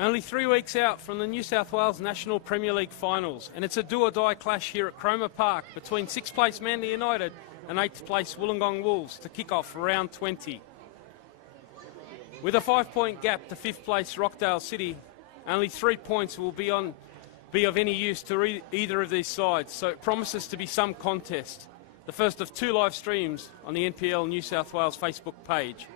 Only 3 weeks out from the New South Wales National Premier League finals, and it's a do-or-die clash here at Cromer Park between 6th place Manly United and 8th place Wollongong Wolves to kick off round 20. With a 5-point gap to 5th place Rockdale City, only 3 points will be of any use to either of these sides, so it promises to be some contest. The first of 2 live streams on the NPL New South Wales Facebook page.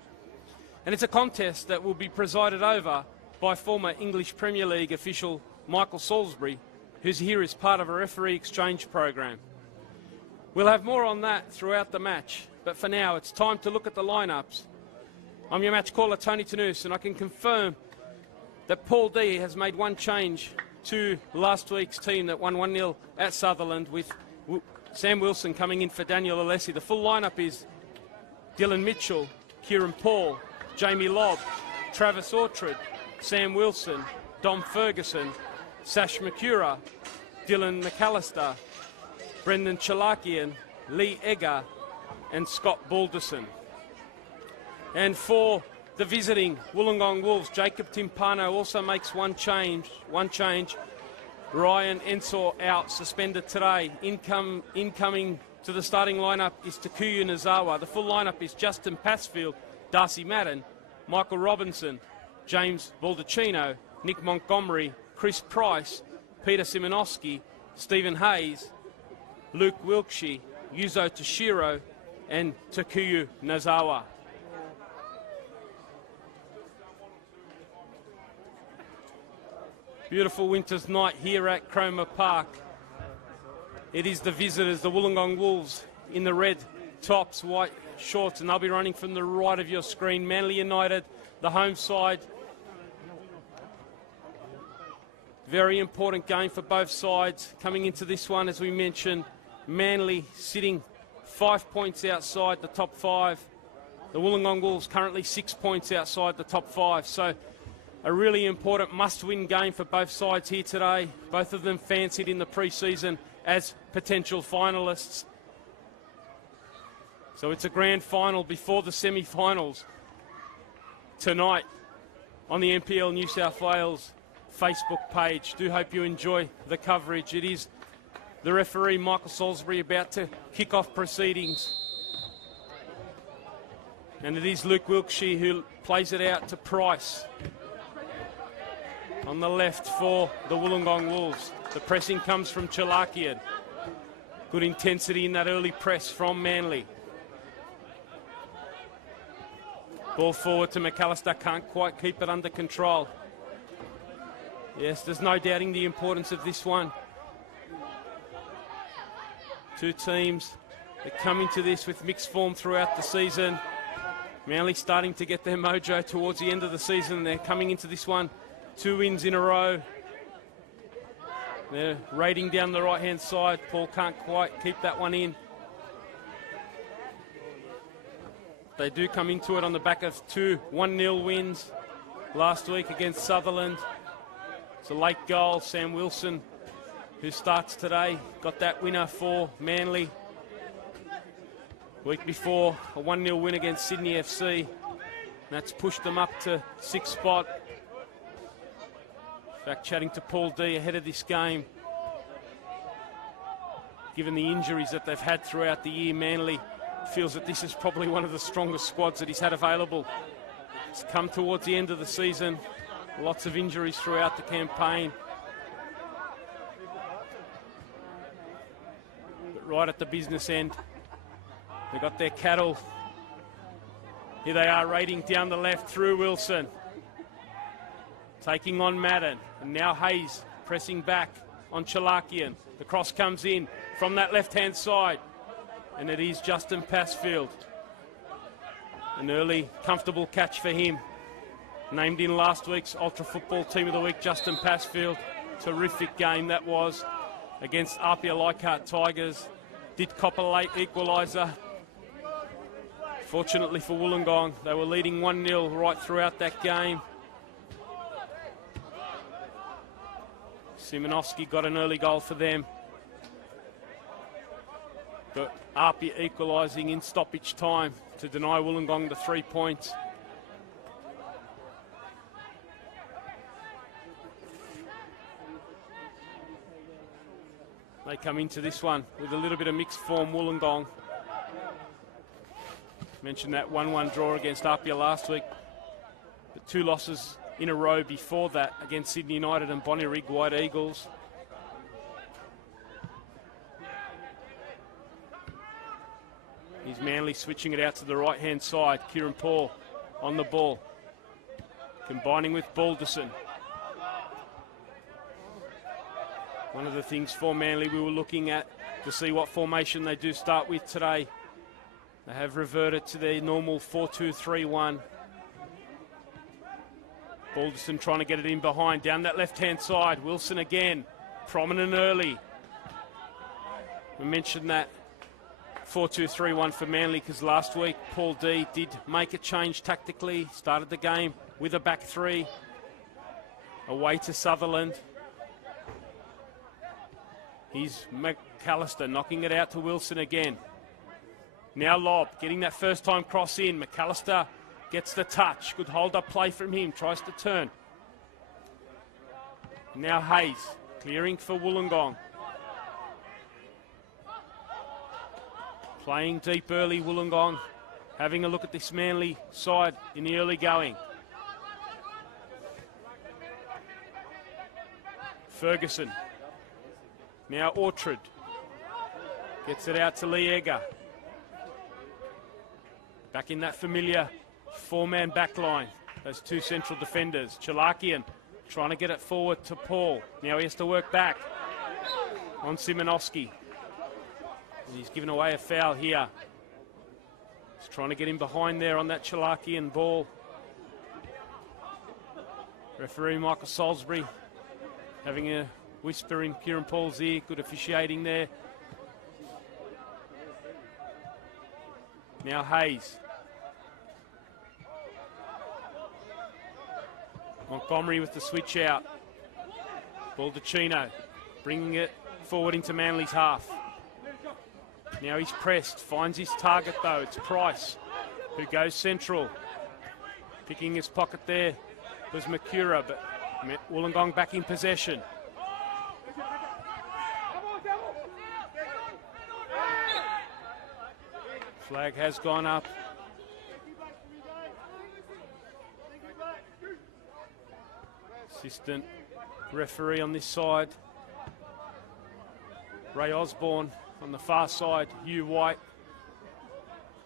And it's a contest that will be presided over by former English Premier League official Michael Salisbury, who's here as part of a referee exchange program. We'll have more on that throughout the match, but for now it's time to look at the lineups. I'm your match caller Tony Tanous, and I can confirm that Paul D has made one change to last week's team that won 1-0 at Sutherland, with Sam Wilson coming in for Daniel Alessi. The full lineup is Dylan Mitchell, Kieran Paul, Jamie Lobb, Travis Orchard, Sam Wilson, Dom Ferguson, Sash Makura, Dylan McAllister, Brendan Chalakian, Lee Egger and Scott Balderson. And for the visiting Wollongong Wolves, Jacob Timpano also makes one change. Ryan Ensor out, suspended today. Incoming to the starting lineup is Takuya Nazawa. The full lineup is Justin Passfield, Darcy Madden, Michael Robinson, James Baldacchino, Nick Montgomery, Chris Price, Peter Simonowski, Stephen Hayes, Luke Wilkshire, Yuzo Toshiro and Takuya Nazawa. Beautiful winter's night here at Cromer Park. It is the visitors, the Wollongong Wolves, in the red tops, white shorts, and they'll be running from the right of your screen. Manly United, the home side. Very important game for both sides. Coming into this one, as we mentioned, Manly sitting 5 points outside the top 5. The Wollongong Wolves currently 6 points outside the top 5. So a really important must-win game for both sides here today. Both of them fancied in the pre-season as potential finalists. So it's a grand final before the semi-finals tonight on the NPL New South Wales Facebook page. Do hope you enjoy the coverage. It is the referee Michael Salisbury about to kick off proceedings. And it is Luke Wilkshire who plays it out to Price. On the left for the Wollongong Wolves. The pressing comes from Chalakian. Good intensity in that early press from Manly. Ball forward to McAllister, can't quite keep it under control. Yes, there's no doubting the importance of this one. Two teams that come into this with mixed form throughout the season. Manly starting to get their mojo towards the end of the season. They're coming into this one 2 wins in a row. They're raiding down the right-hand side. Paul can't quite keep that one in. They do come into it on the back of 2 1-0 wins last week against Sutherland. It's a late goal. Sam Wilson, who starts today, got that winner for Manly. Week before, a 1-0 win against Sydney FC. That's pushed them up to 6th spot. In fact, chatting to Paul D ahead of this game, given the injuries that they've had throughout the year, Manly feels that this is probably one of the strongest squads that he's had available. It's come towards the end of the season. Lots of injuries throughout the campaign. But right at the business end, they got their cattle. Here they are raiding down the left through Wilson. Taking on Madden. And now Hayes pressing back on Chalakian. The cross comes in from that left-hand side. And it is Justin Passfield. An early, comfortable catch for him. Named in last week's Ultra Football Team of the Week, Justin Passfield. Terrific game that was against Apia Leichhardt Tigers. Did cop a late equaliser. Fortunately for Wollongong, they were leading 1-0 right throughout that game. Simonowski got an early goal for them. But Apia equalising in stoppage time to deny Wollongong the 3 points. They come into this one with a little bit of mixed form. Wollongong mentioned that 1-1 draw against Apia last week, but 2 losses in a row before that against Sydney United and Bonnyrigg White Eagles. He's Manly switching it out to the right-hand side. Kieran Paul on the ball, combining with Balderson. One of the things for Manly we were looking at to see what formation they do start with today. They have reverted to their normal 4-2-3-1. Balderson trying to get it in behind, down that left-hand side. Wilson again, prominent early. We mentioned that 4-2-3-1 for Manly because last week Paul D did make a change tactically, started the game with a back 3, away to Sutherland. Here's McAllister knocking it out to Wilson again. Now Lobb getting that first time cross in. McAllister gets the touch. Good hold-up play from him. Tries to turn. Now Hayes clearing for Wollongong. Playing deep early, Wollongong. Having a look at this Manly side in the early going. Ferguson. Now Orchard. Gets it out to Lee Egger. Back in that familiar 4-man back line. Those 2 central defenders. Chalakian trying to get it forward to Paul. Now he has to work back on Simonoski. And he's given away a foul here. He's trying to get him behind there on that Chalakian ball. Referee Michael Salisbury having a whisper in Kieran Paul's ear. Good officiating there. Now Hayes. Montgomery with the switch out. Baldacchino bringing it forward into Manly's half. Now he's pressed, finds his target though. It's Price who goes central. Picking his pocket there was Makura, but Wollongong back in possession. Flag has gone up. Assistant referee on this side, Ray Osborne. On the far side, Hugh White.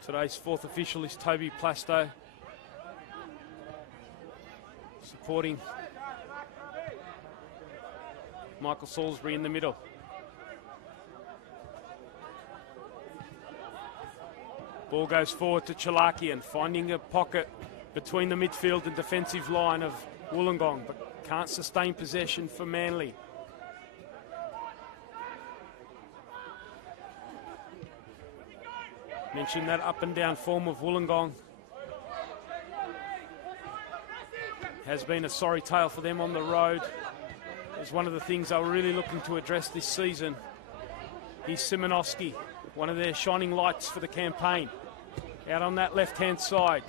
Today's 4th official is Toby Plasto. Supporting Michael Salisbury in the middle. Ball goes forward to Chalakian, finding a pocket between the midfield and defensive line of Wollongong, but can't sustain possession for Manly. Mentioned that up and down form of Wollongong. Has been a sorry tale for them on the road. It was one of the things they were really looking to address this season. Here's Simonoski, one of their shining lights for the campaign. Out on that left-hand side.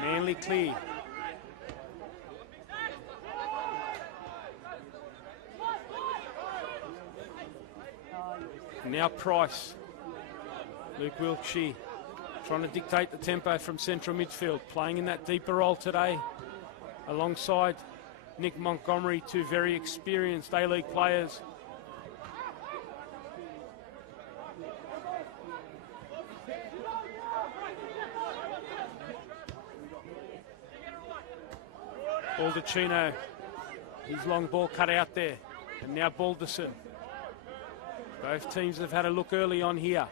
Manly clear. Now Price. Luke Wiltshire trying to dictate the tempo from central midfield, playing in that deeper role today alongside Nick Montgomery, 2 very experienced A-League players. Baldacchino, his long ball cut out there, and now Balderson. Both teams have had a look early on here.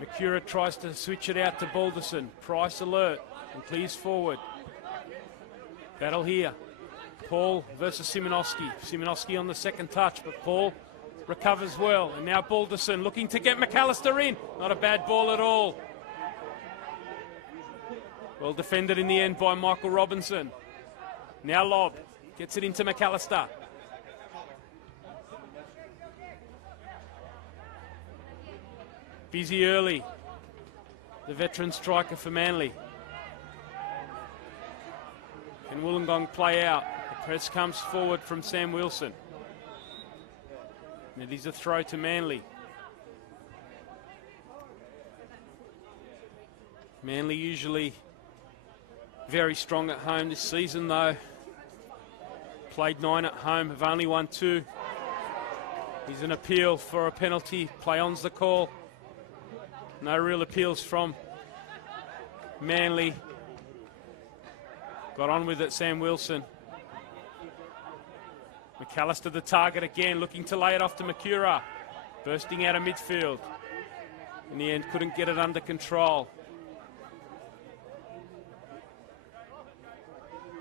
Makura tries to switch it out to Balderson. Price alert and clears forward. Battle here. Paul versus Simonoski. Simonoski on the second touch, but Paul recovers well. And now Balderson looking to get McAllister in. Not a bad ball at all. Well defended in the end by Michael Robinson. Now Lobb gets it into McAllister. Busy early, the veteran striker for Manly. Can Wollongong play out? The press comes forward from Sam Wilson. And it is a throw to Manly. Manly usually very strong at home this season, though. Played 9 at home, have only won 2. Here's an appeal for a penalty. Play on's the call. No real appeals from Manly. Got on with it, Sam Wilson. McAllister the target again, looking to lay it off to Makura. Bursting out of midfield. In the end, couldn't get it under control.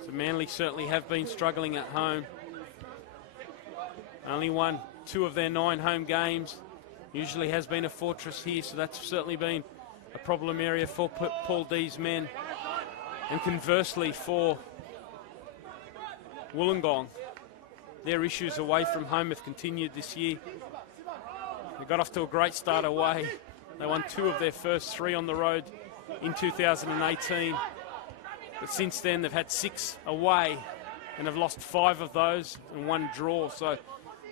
So Manly certainly have been struggling at home. Only won 2 of their 9 home games. Usually has been a fortress here, so that's certainly been a problem area for Paul D's men. And conversely for Wollongong, their issues away from home have continued this year. They got off to a great start away. They won 2 of their first 3 on the road in 2018. But since then, they've had 6 away and have lost 5 of those and 1 draw. So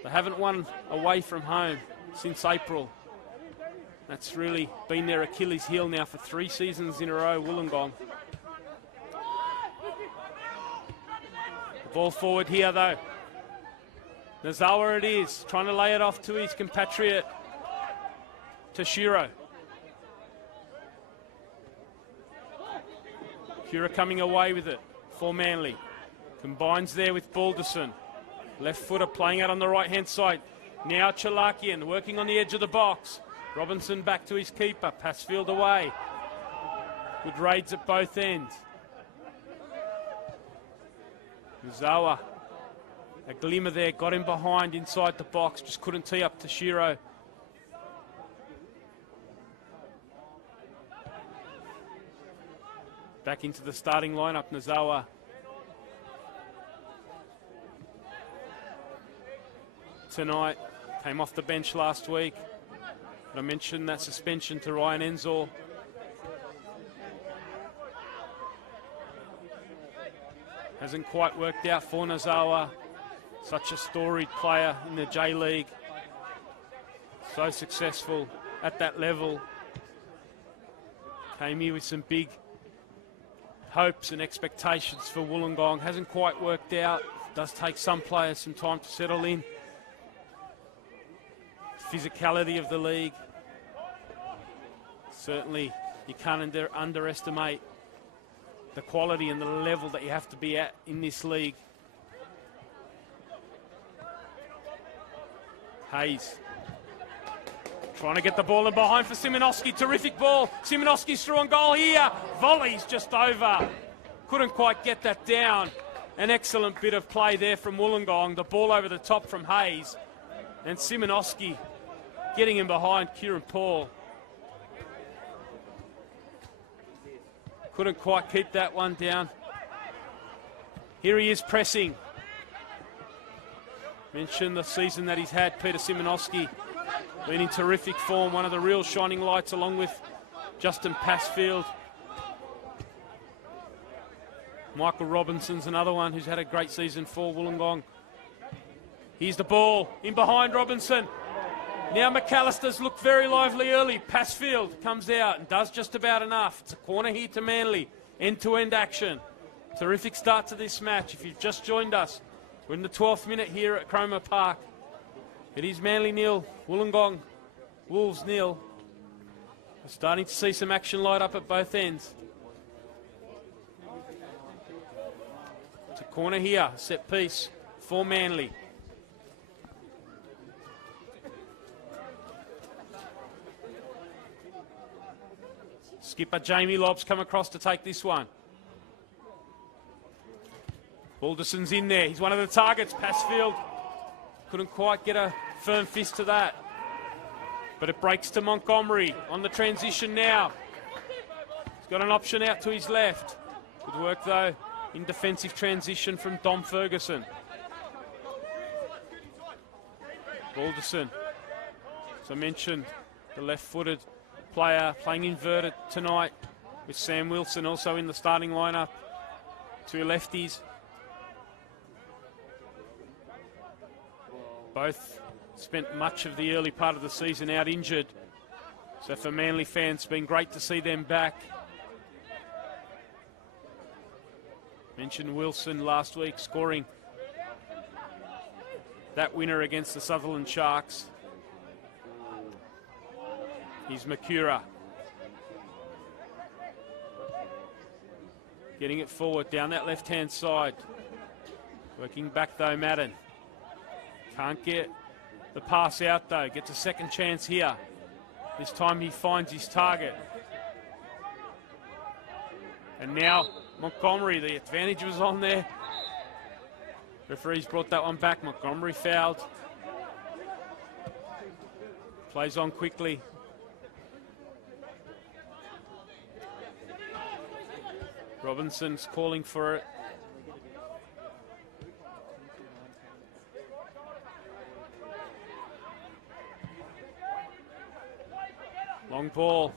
they haven't won away from home since April. That's really been their Achilles heel now for 3 seasons in a row, Wollongong. The ball forward here, though. Nazawa it is, trying to lay it off to his compatriot, Toshiro. Cura coming away with it for Manly. Combines there with Balderson. Left footer playing out on the right-hand side. Now Chalakian working on the edge of the box. Robinson back to his keeper. Passfield away. Good raids at both ends. Uzawa. A glimmer there. Got him behind inside the box. Just couldn't tee up Toshiro. Back into the starting lineup, Nazawa. Tonight, came off the bench last week. But I mentioned that suspension to Ryan Enzor. Hasn't quite worked out for Nazawa. Such a storied player in the J-League. So successful at that level. Came here with some big hopes and expectations for Wollongong. Hasn't quite worked out. Does take some players some time to settle in. Physicality of the league. Certainly you can't underestimate the quality and the level that you have to be at in this league. Hayes trying to get the ball in behind for Simonoski. Terrific ball. Simonoski's through on goal here. Volley's just over. Couldn't quite get that down. An excellent bit of play there from Wollongong. The ball over the top from Hayes. And Simonoski getting in behind Kieran Paul. Couldn't quite keep that one down. Here he is pressing. Mentioned the season that he's had, Peter Simonoski. Been in terrific form, one of the real shining lights along with Justin Passfield. Michael Robinson's another one who's had a great season for Wollongong. Here's the ball, in behind Robinson. Now McAllister's looked very lively early. Passfield comes out and does just about enough. It's a corner here to Manly. End-to-end action. Terrific start to this match. If you've just joined us, we're in the 12th minute here at Cromer Park. It is Manly 0, Wollongong Wolves 0. We're starting to see some action light up at both ends. It's a corner here, set piece for Manly. Skipper Jamie Lobbs come across to take this one. Balderson's in there. He's one of the targets. Passfield couldn't quite get a firm fist to that. But it breaks to Montgomery on the transition now. He's got an option out to his left. Good work, though, in defensive transition from Dom Ferguson. Balderson, as I mentioned, the left-footed player playing inverted tonight with Sam Wilson also in the starting lineup. 2 lefties. Both spent much of the early part of the season out injured. So for Manly fans, it's been great to see them back. Mentioned Wilson last week scoring that winner against the Sutherland Sharks. Here's Makura. Getting it forward down that left-hand side. Working back though, Madden. Can't get the pass out though. Gets a second chance here. This time he finds his target. And now Montgomery, the advantage was on there. Referees brought that one back. Montgomery fouled. Plays on quickly. Robinson's calling for it. Long ball.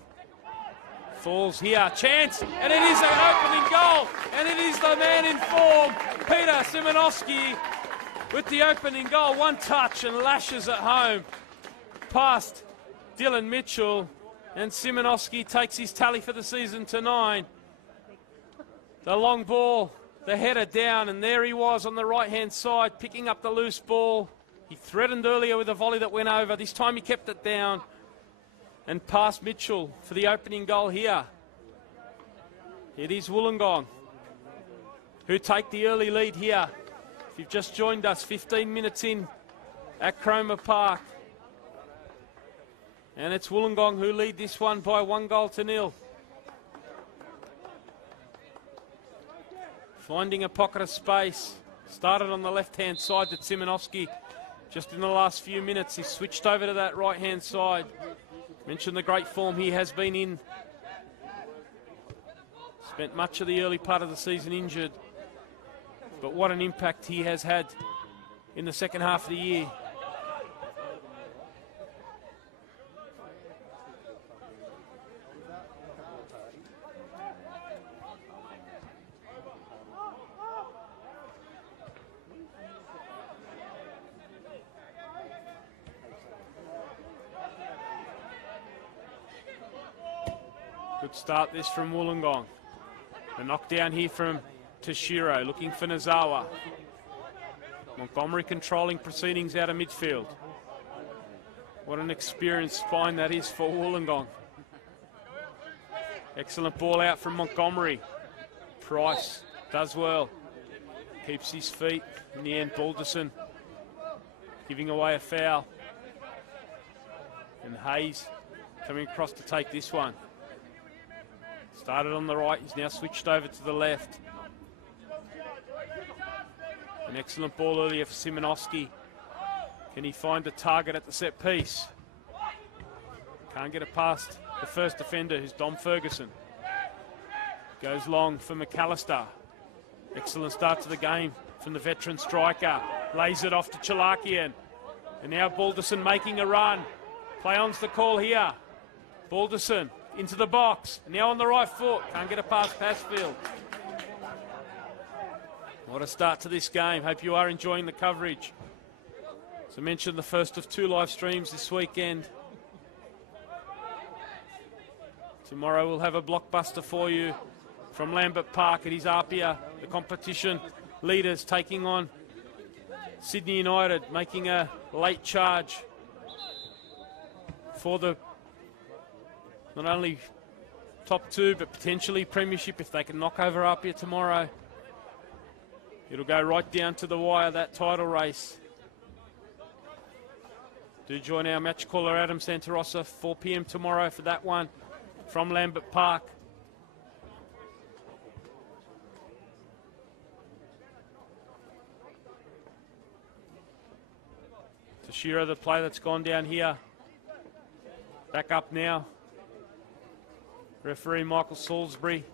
Falls here. Chance. And it is an opening goal. And it is the man in form, Peter Simonovsky, with the opening goal. One touch and lashes at home past Dylan Mitchell. And Simonovsky takes his tally for the season to 9. The long ball, the header down, and there he was on the right-hand side, picking up the loose ball. He threatened earlier with a volley that went over. This time he kept it down and past Mitchell for the opening goal here. It is Wollongong who take the early lead here. If you've just joined us, 15 minutes in at Cromer Park. And it's Wollongong who lead this one by 1-0. Finding a pocket of space. Started on the left-hand side to Simonovsky. Just in the last few minutes, he switched over to that right-hand side. Mentioned the great form he has been in. Spent much of the early part of the season injured. But what an impact he has had in the second half of the year. Good start this from Wollongong. A knockdown here from Toshiro, looking for Nazawa. Montgomery controlling proceedings out of midfield. What an experienced spine that is for Wollongong. Excellent ball out from Montgomery. Price does well. Keeps his feet. In the end, Balderson giving away a foul. And Hayes coming across to take this one. Started on the right, he's now switched over to the left. An excellent ball earlier for Simonovsky. Can he find a target at the set piece? Can't get it past the first defender, who's Dom Ferguson. Goes long for McAllister. Excellent start to the game from the veteran striker. Lays it off to Chalakian. And now Balderson making a run. Play on's the call here. Balderson into the box. Now on the right foot. Can't get it past Passfield. What a start to this game. Hope you are enjoying the coverage. As I mentioned, the first of 2 live streams this weekend. Tomorrow we'll have a blockbuster for you from Lambert Park. It is Apia, the competition leaders, taking on Sydney United, making a late charge for the not only top 2 but potentially premiership if they can knock over Apia tomorrow. It'll go right down to the wire, that title race. Do join our match caller Adam Santarossa, 4 p.m. tomorrow for that one from Lambert Park. Toshiro, the play that's gone down here. Back up now. Referee Michael Salisbury.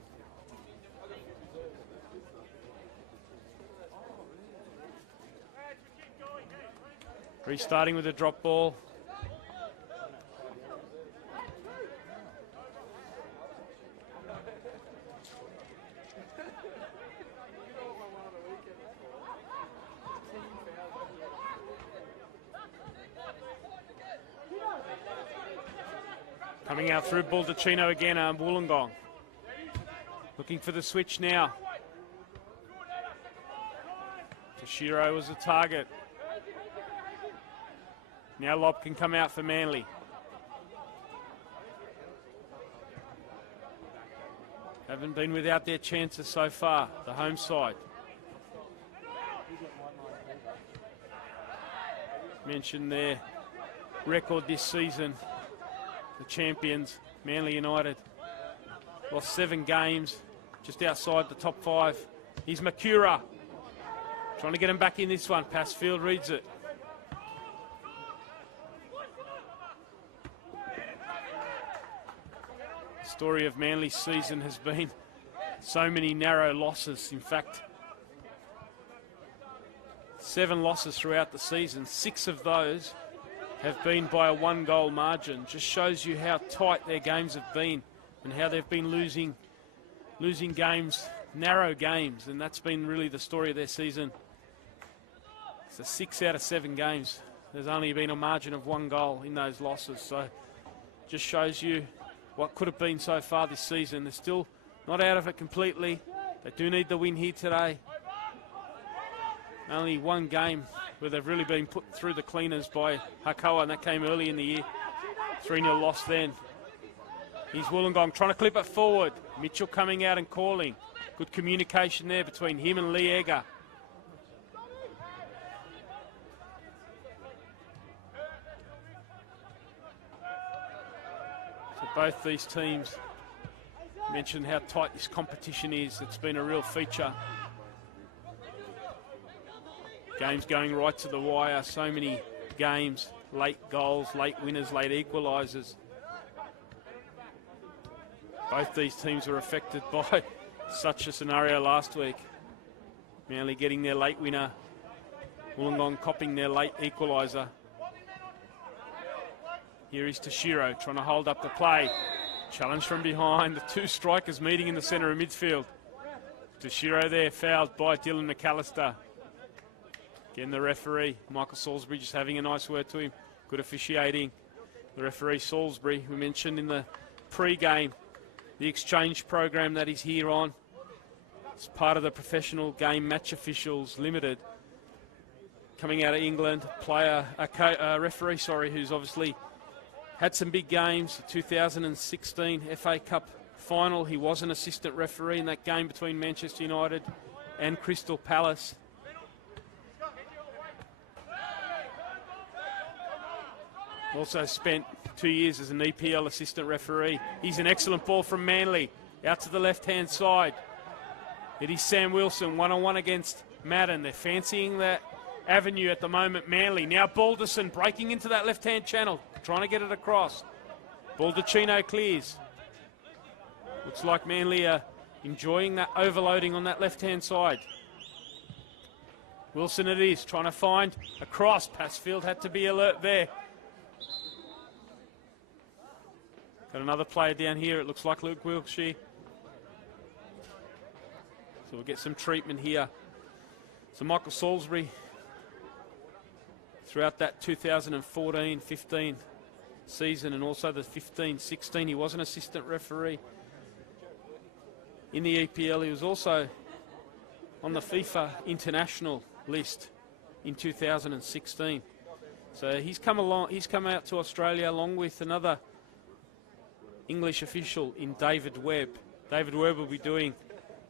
Restarting with a drop ball. Coming out through Baldacchino again, Wollongong. Looking for the switch now. Toshiro was a target. Now Lob can come out for Manly. Haven't been without their chances so far, the home side. Mentioned their record this season. The champions, Manly United, lost 7 games, just outside the top 5. Here's Makura, trying to get him back in this one. Passfield reads it. The story of Manly's season has been so many narrow losses. In fact, 7 losses throughout the season. 6 of those have been by a 1-goal margin. Just shows you how tight their games have been and how they've been losing games, narrow games, and that's been really the story of their season. So 6 out of 7 games, there's only been a margin of 1 goal in those losses. So just shows you what could have been so far this season. They're still not out of it completely. They do need the win here today. Only 1 game where they've really been put through the cleaners by Hakoa, and that came early in the year. 3-0 loss then. Here's Wollongong trying to clip it forward. Mitchell coming out and calling. Good communication there between him and Lee Egger. So both these teams mentioned how tight this competition is. It's been a real feature. Games going right to the wire, so many games, late goals, late winners, late equalisers. Both these teams were affected by such a scenario last week. Manly getting their late winner, Wollongong copping their late equaliser. Here is Toshiro trying to hold up the play. Challenge from behind, the 2 strikers meeting in the centre of midfield. Toshiro there, fouled by Dylan McAllister. Again, the referee, Michael Salisbury, just having a nice word to him. Good officiating. The referee, Salisbury, we mentioned in the pre-game, the exchange program that he's here on. It's part of the Professional Game Match Officials Limited. Coming out of England, referee, who's obviously had some big games. 2016 FA Cup final, he was an assistant referee in that game between Manchester United and Crystal Palace. Also spent 2 years as an EPL assistant referee. He's an excellent ball from Manly. Out to the left-hand side. It is Sam Wilson, one-on-one against Madden. They're fancying that avenue at the moment, Manly. Now Balderson breaking into that left-hand channel, trying to get it across. Baldacchino clears. Looks like Manly are enjoying that overloading on that left-hand side. Wilson it is, trying to find a cross. Passfield had to be alert there. Got another player down here, it looks like Luke Wilkshire. So we'll get some treatment here. So Michael Salisbury, throughout that 2014-15 season and also the 15-16, he was an assistant referee in the EPL. He was also on the FIFA international list in 2016. So he's come out to Australia along with another English official in David Webb. David Webb will be doing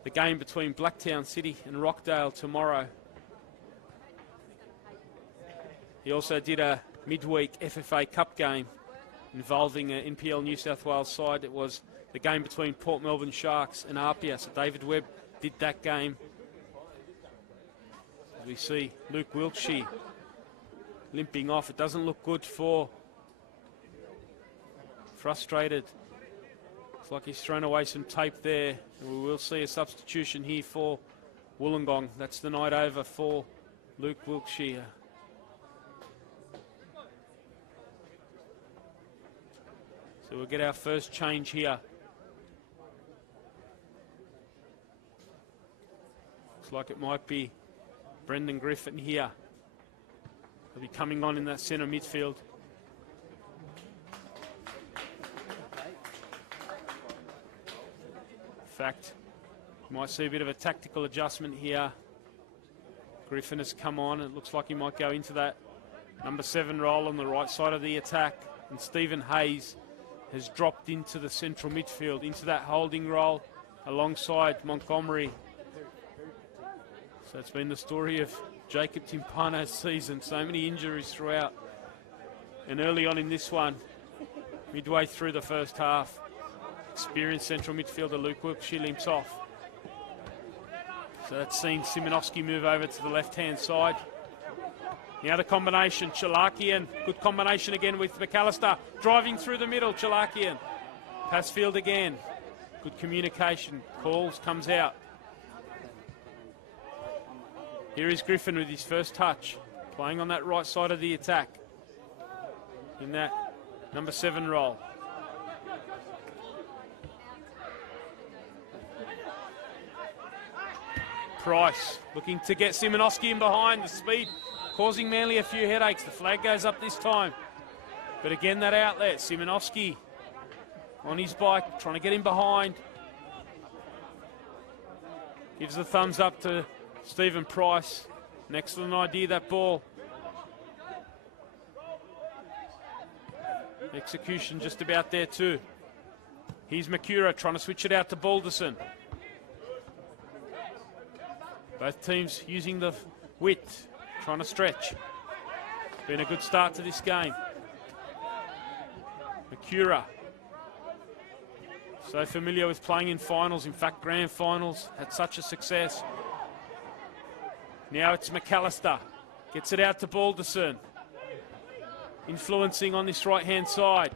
the game between Blacktown City and Rockdale tomorrow. He also did a midweek FFA Cup game involving an NPL New South Wales side. It was the game between Port Melbourne Sharks and Apia. So David Webb did that game. We see Luke Wilkshire limping off. It doesn't look good for Frustrated. Looks like he's thrown away some tape there. And we will see a substitution here for Wollongong. That's the night over for Luke Wilkshire. So we'll get our first change here. Looks like it might be Brendan Griffin here. He'll be coming on in that centre midfield. fact, you might see a bit of a tactical adjustment here. Griffin has come on. It looks like he might go into that number 7 role on the right side of the attack. And Stephen Hayes has dropped into the central midfield, into that holding role alongside Montgomery. So it's been the story of Jacob Timpano's season. So many injuries throughout. And early on in this one, midway through the first half, experienced central midfielder Luke Wilkshire limps off. So that's seen Simonovsky move over to the left-hand side. Now the combination, Chalakian. Good combination again with McAllister. Driving through the middle, Chalakian. Pass field again. Good communication. Calls, comes out. Here is Griffin with his first touch. Playing on that right side of the attack. In that number 7 role. Price looking to get Simonovsky in behind. The speed causing Manly a few headaches. The flag goes up this time. But again, that outlet. Simonovsky on his bike, trying to get him behind. Gives the thumbs up to Stephen Price. An excellent idea, that ball. Execution just about there too. Here's Makura trying to switch it out to Balderson. Both teams using the width, trying to stretch. Been a good start to this game. Makura. So familiar with playing in finals, in fact grand finals, had such a success. Now it's McAllister. Gets it out to Balderson. Influencing on this right-hand side.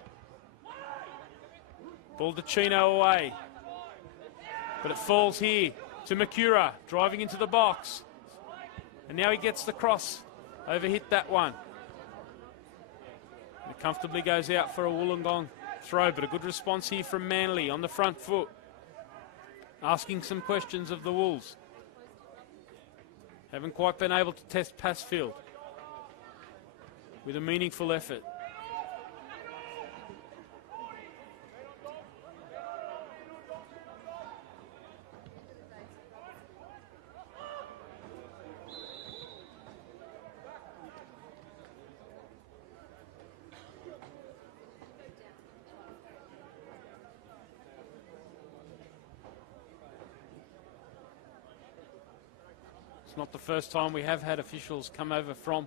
Baldacchino away. But it falls here to Makura, driving into the box. And now he gets the cross. Overhit that one. And it comfortably goes out for a Wollongong throw, but a good response here from Manly on the front foot. Asking some questions of the Wolves. Haven't quite been able to test pass field with a meaningful effort. It's not the first time we have had officials come over from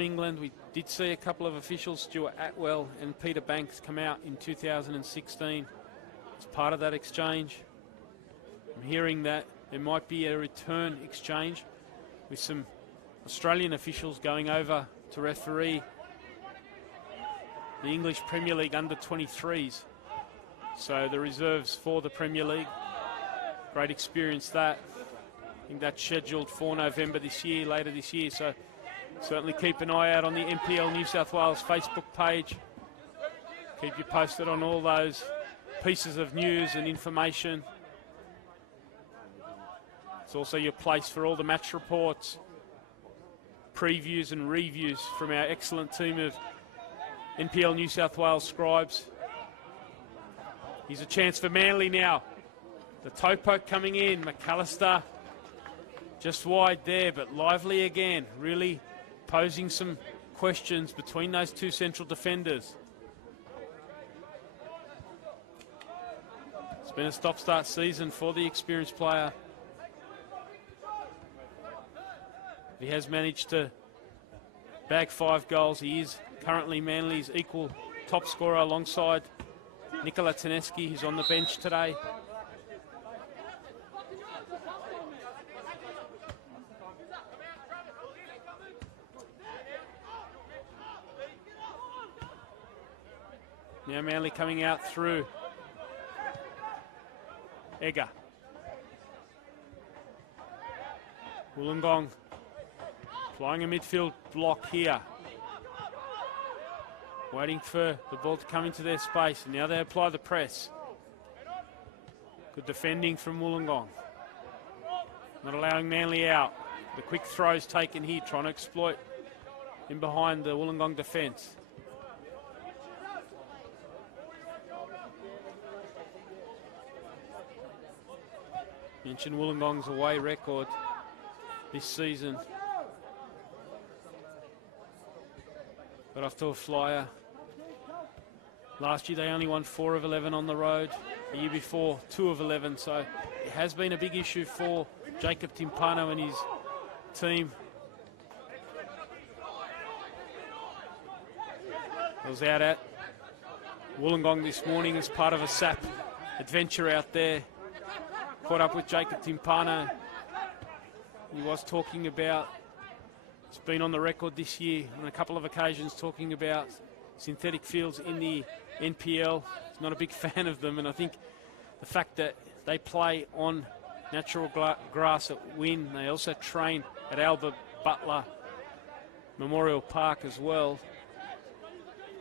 England. We did see a couple of officials, Stuart Atwell and Peter Banks, come out in 2016 as part of that exchange. I'm hearing that there might be a return exchange with some Australian officials going over to referee the English Premier League under-23s. So the reserves for the Premier League. Great experience that. I think that's scheduled for November this year, later this year. So certainly keep an eye out on the NPL New South Wales Facebook page. Keep you posted on all those pieces of news and information. It's also your place for all the match reports, previews and reviews from our excellent team of NPL New South Wales scribes. Here's a chance for Manly now. The toe poke coming in. McAllister just wide there, but lively again. Really posing some questions between those two central defenders. It's been a stop-start season for the experienced player. He has managed to bag 5 goals. He is currently Manly's equal top scorer alongside Nikola Taneski, who's on the bench today. Now Manly coming out through Egger. Wollongong applying a midfield block here. Waiting for the ball to come into their space, and now they apply the press. Good defending from Wollongong. Not allowing Manly out. The quick throws taken here, trying to exploit in behind the Wollongong defence. Mentioned Wollongong's away record this season. Got off to a flyer. Last year they only won 4 of 11 on the road. The year before, 2 of 11. So it has been a big issue for Jacob Timpano and his team. I was out at Wollongong this morning as part of a SAP adventure out there. Caught up with Jacob Timpano. He was talking about, he's been on the record this year on a couple of occasions talking about synthetic fields in the NPL. He's not a big fan of them, and I think the fact that they play on natural grass at Wynn, they also train at Albert Butler Memorial Park as well.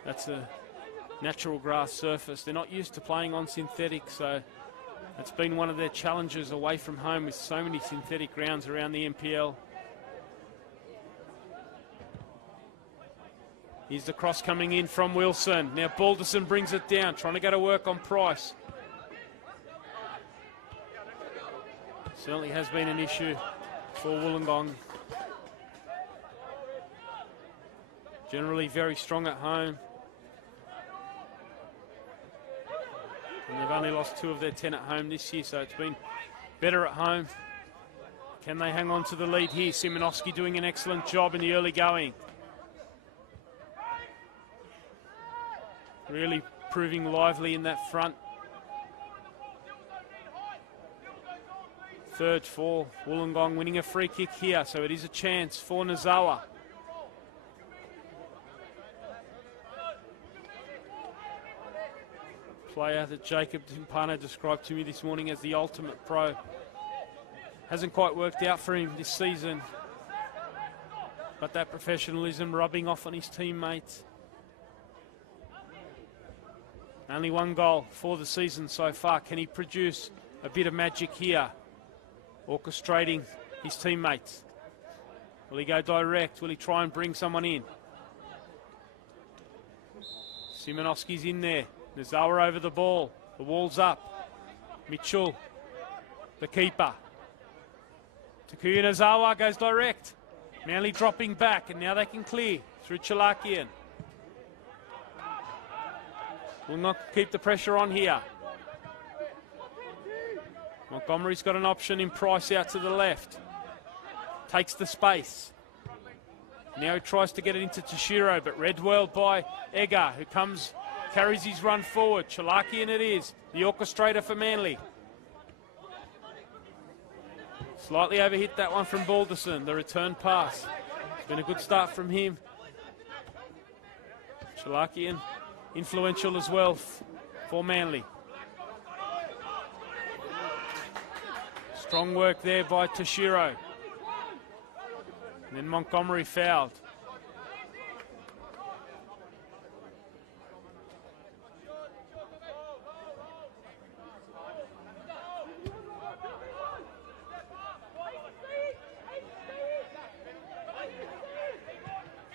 That's a natural grass surface. They're not used to playing on synthetic, so that's been one of their challenges away from home with so many synthetic grounds around the NPL. Here's the cross coming in from Wilson. Now Balderson brings it down, trying to go to work on Price. Certainly has been an issue for Wollongong. Generally very strong at home. And they've only lost 2 of their 10 at home this year, so it's been better at home. Can they hang on to the lead here? Simonovsky doing an excellent job in the early going. Really proving lively in that front. Third for Wollongong, winning a free kick here, so it is a chance for Nazawa. Player that Jacob Timpano described to me this morning as the ultimate pro. Hasn't quite worked out for him this season, but that professionalism rubbing off on his teammates. Only 1 goal for the season so far. Can he produce a bit of magic here, orchestrating his teammates? Will he go direct? Will he try and bring someone in? Simonovsky's in there. Nazawa over the ball. The wall's up. Mitchell, the keeper. Takuya Nazawa goes direct. Manly dropping back, and now they can clear through Chalakian. Will not keep the pressure on here. Montgomery's got an option in Price out to the left. Takes the space. Now he tries to get it into Toshiro, but read well by Egger, who carries his run forward. Chalakian it is, the orchestrator for Manly. Slightly overhit that one from Balderson, the return pass. It's been a good start from him. Chalakian, influential as well for Manly. Strong work there by Toshiro. And then Montgomery fouled.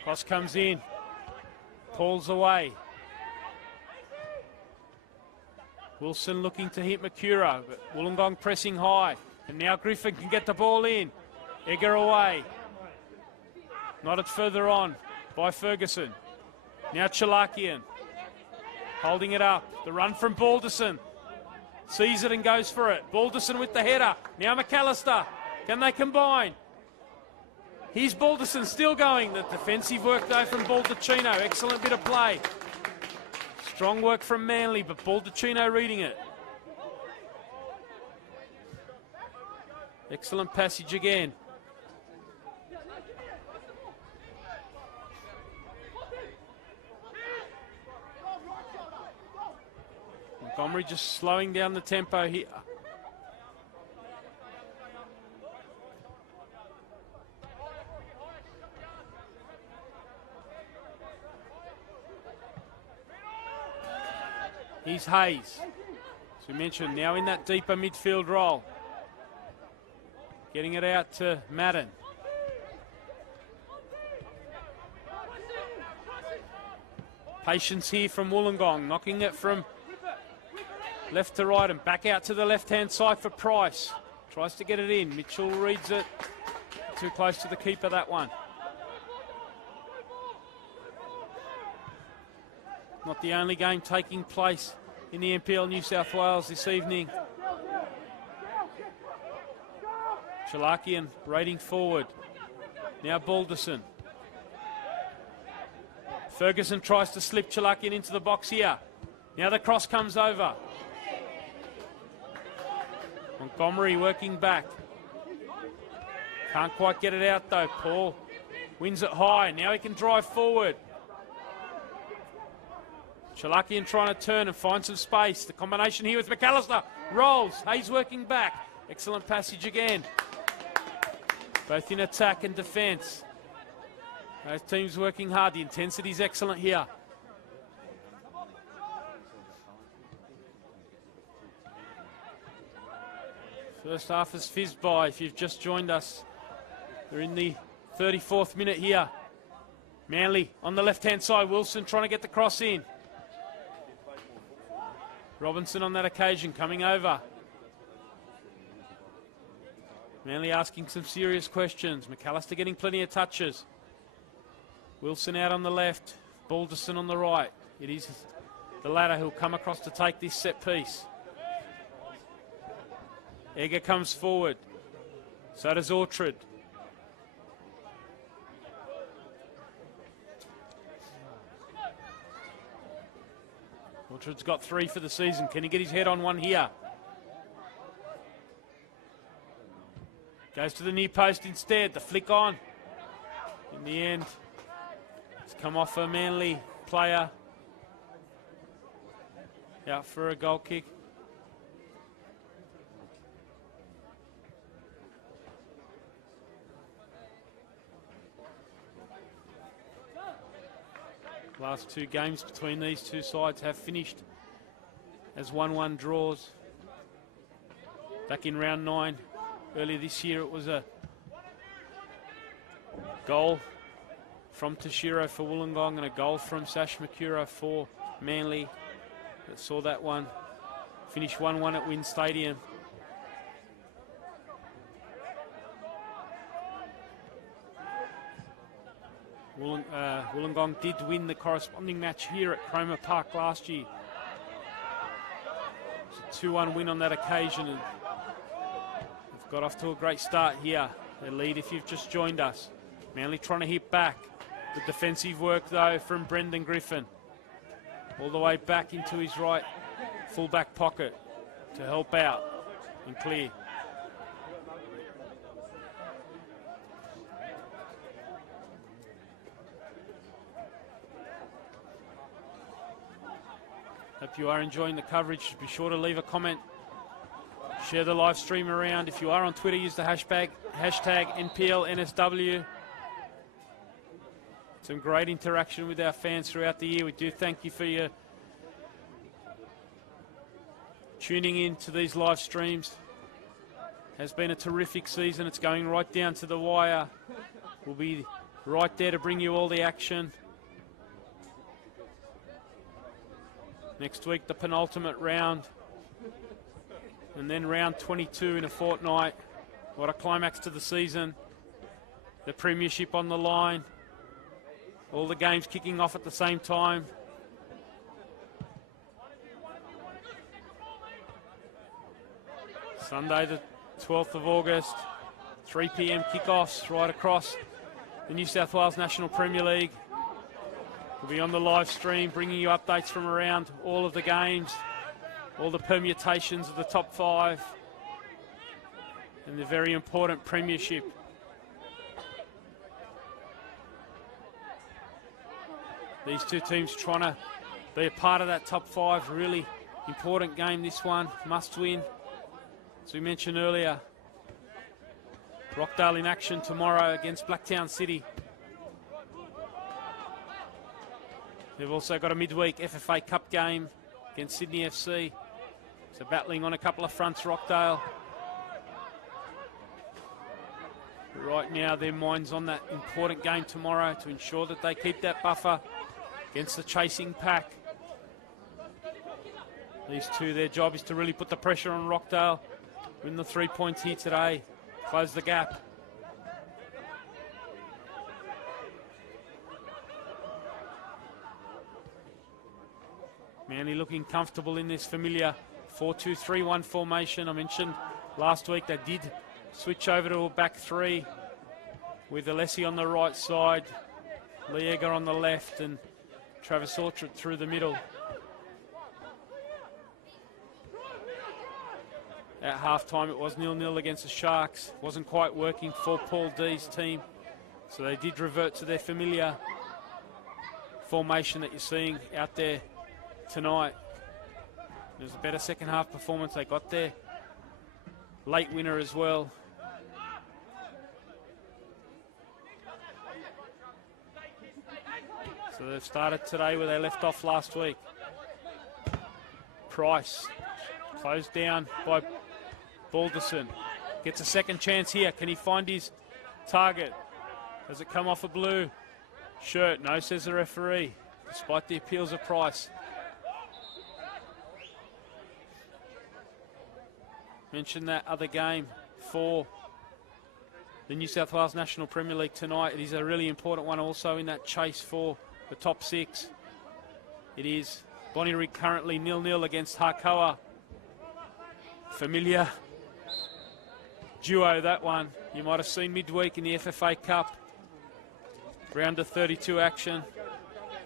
Cross comes in, pulls away. Wilson looking to hit Makura, but Wollongong pressing high. And now Griffin can get the ball in. Egger away. Knotted further on by Ferguson. Now Chalakian holding it up. The run from Balderson. Sees it and goes for it. Balderson with the header. Now McAllister. Can they combine? Here's Balderson still going. The defensive work though from Baldacchino. Excellent bit of play. Strong work from Manly, but Baldacchino reading it. Excellent passage again. Montgomery just slowing down the tempo here. Here's Hayes, as we mentioned, now in that deeper midfield role. Getting it out to Madden. Patience here from Wollongong, knocking it from left to right and back out to the left-hand side for Price. Tries to get it in. Mitchell reads it. Too close to the keeper, that one. Not the only game taking place in the NPL New South Wales this evening. Chalakian raiding forward. Now Balderson. Ferguson tries to slip Chalakian into the box here. Now the cross comes over. Montgomery working back. Can't quite get it out though. Paul wins it high. Now he can drive forward. Chalakian trying to turn and find some space. The combination here with McAllister. Rolls. Hayes working back. Excellent passage again. Both in attack and defence. Those teams working hard. The intensity is excellent here. First half has fizzed by. If you've just joined us, we're in the 34th minute here. Manly on the left-hand side. Wilson trying to get the cross in. Robinson on that occasion coming over. Manly asking some serious questions. McAllister getting plenty of touches. Wilson out on the left. Balderson on the right. It is the latter who'll come across to take this set piece. Egger comes forward. So does Orchard. Orchard's got 3 for the season. Can he get his head on one here? Goes to the near post instead. The flick on. In the end, it's come off a Manly player. Out for a goal kick. Last 2 games between these two sides have finished as 1-1 draws. Back in round 9 earlier this year, it was a goal from Toshiro for Wollongong and a goal from Sash Makura for Manly that saw that one finish 1-1 at Wynn Stadium. Wollongong did win the corresponding match here at Cromer Park last year. It's a 2-1 win on that occasion, and they've got off to a great start here. Their lead if you've just joined us. Manly trying to hit back. The defensive work though from Brendan Griffin. All the way back into his right full-back pocket to help out and clear. Hope you are enjoying the coverage. Be sure to leave a comment. Share the live stream around. If you are on Twitter, use the hashtag NPLNSW. Some great interaction with our fans throughout the year. We do thank you for your tuning in to these live streams. Has been a terrific season. It's going right down to the wire. We'll be right there to bring you all the action. Next week, the penultimate round. And then round 22 in a fortnight. What a climax to the season. The premiership on the line. All the games kicking off at the same time. Sunday the 12th of August. 3 p.m. kickoffs right across the New South Wales National Premier League. We'll be on the live stream bringing you updates from around all of the games, all the permutations of the top 5 and the very important premiership. These two teams trying to be a part of that top 5. Really important game, this one. Must win. As we mentioned earlier, Rockdale in action tomorrow against Blacktown City. They've also got a midweek FFA Cup game against Sydney FC. So battling on a couple of fronts, Rockdale. But right now, their mind's on that important game tomorrow to ensure that they keep that buffer against the chasing pack. These two, their job is to really put the pressure on Rockdale win the 3 points here today, close the gap. Manly looking comfortable in this familiar 4-2-3-1 formation. I mentioned last week they did switch over to a back three with Alessi on the right side, Liega on the left, and Travis Orchard through the middle. At half-time it was 0-0 against the Sharks. Wasn't quite working for Paul D's team, so they did revert to their familiar formation that you're seeing out there tonight. It was a better second half performance. They got their late winner as well. So they've started today where they left off last week. Price closed down by Balderson. Gets a second chance here. Can he find his target? Does it come off a blue shirt? No, says the referee, despite the appeals of Price. Mentioned that other game for the New South Wales National Premier League tonight. It is a really important one also in that chase for the top six. It is Bonnyrigg currently 0-0 against Harcoa. Familiar duo, that one. You might have seen midweek in the FFA Cup. Round of 32 action.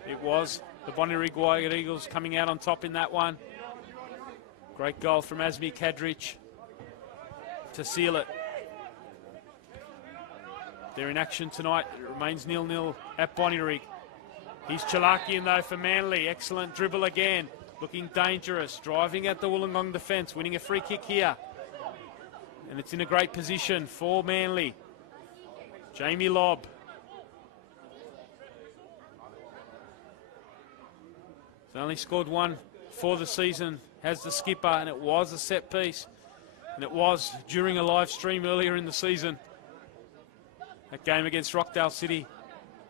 It was the Bonnyrigg White Eagles coming out on top in that one. Great goal from Azmi Kadrich to seal it. They're in action tonight. It remains 0-0 at Bonnyrigg. He's Chalakian though for Manly. Excellent dribble again. Looking dangerous. Driving at the Wollongong defence. Winning a free kick here. And it's in a great position for Manly. Jamie Lobb. He's only scored one for the season. Has the skipper, and it was a set piece. And it was during a live stream earlier in the season. That game against Rockdale City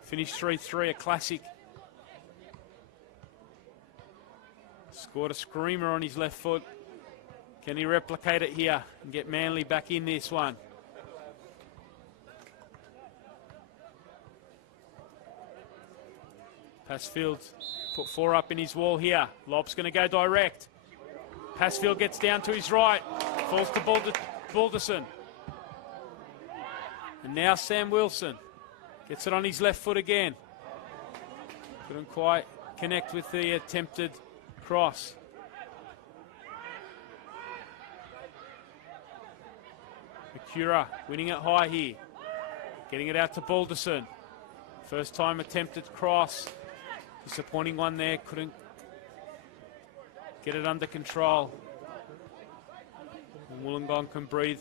finished 3-3, a classic. Scored a screamer on his left foot. Can he replicate it here and get Manly back in this one? Passfield put four up in his wall here. Lobb's going to go direct. Passfield gets down to his right. Falls to Balderson. And now Sam Wilson gets it on his left foot again. Couldn't quite connect with the attempted cross. Macura winning it high here. Getting it out to Balderson. First time attempted cross. Disappointing one there. Couldn't get it under control. And Wollongong can breathe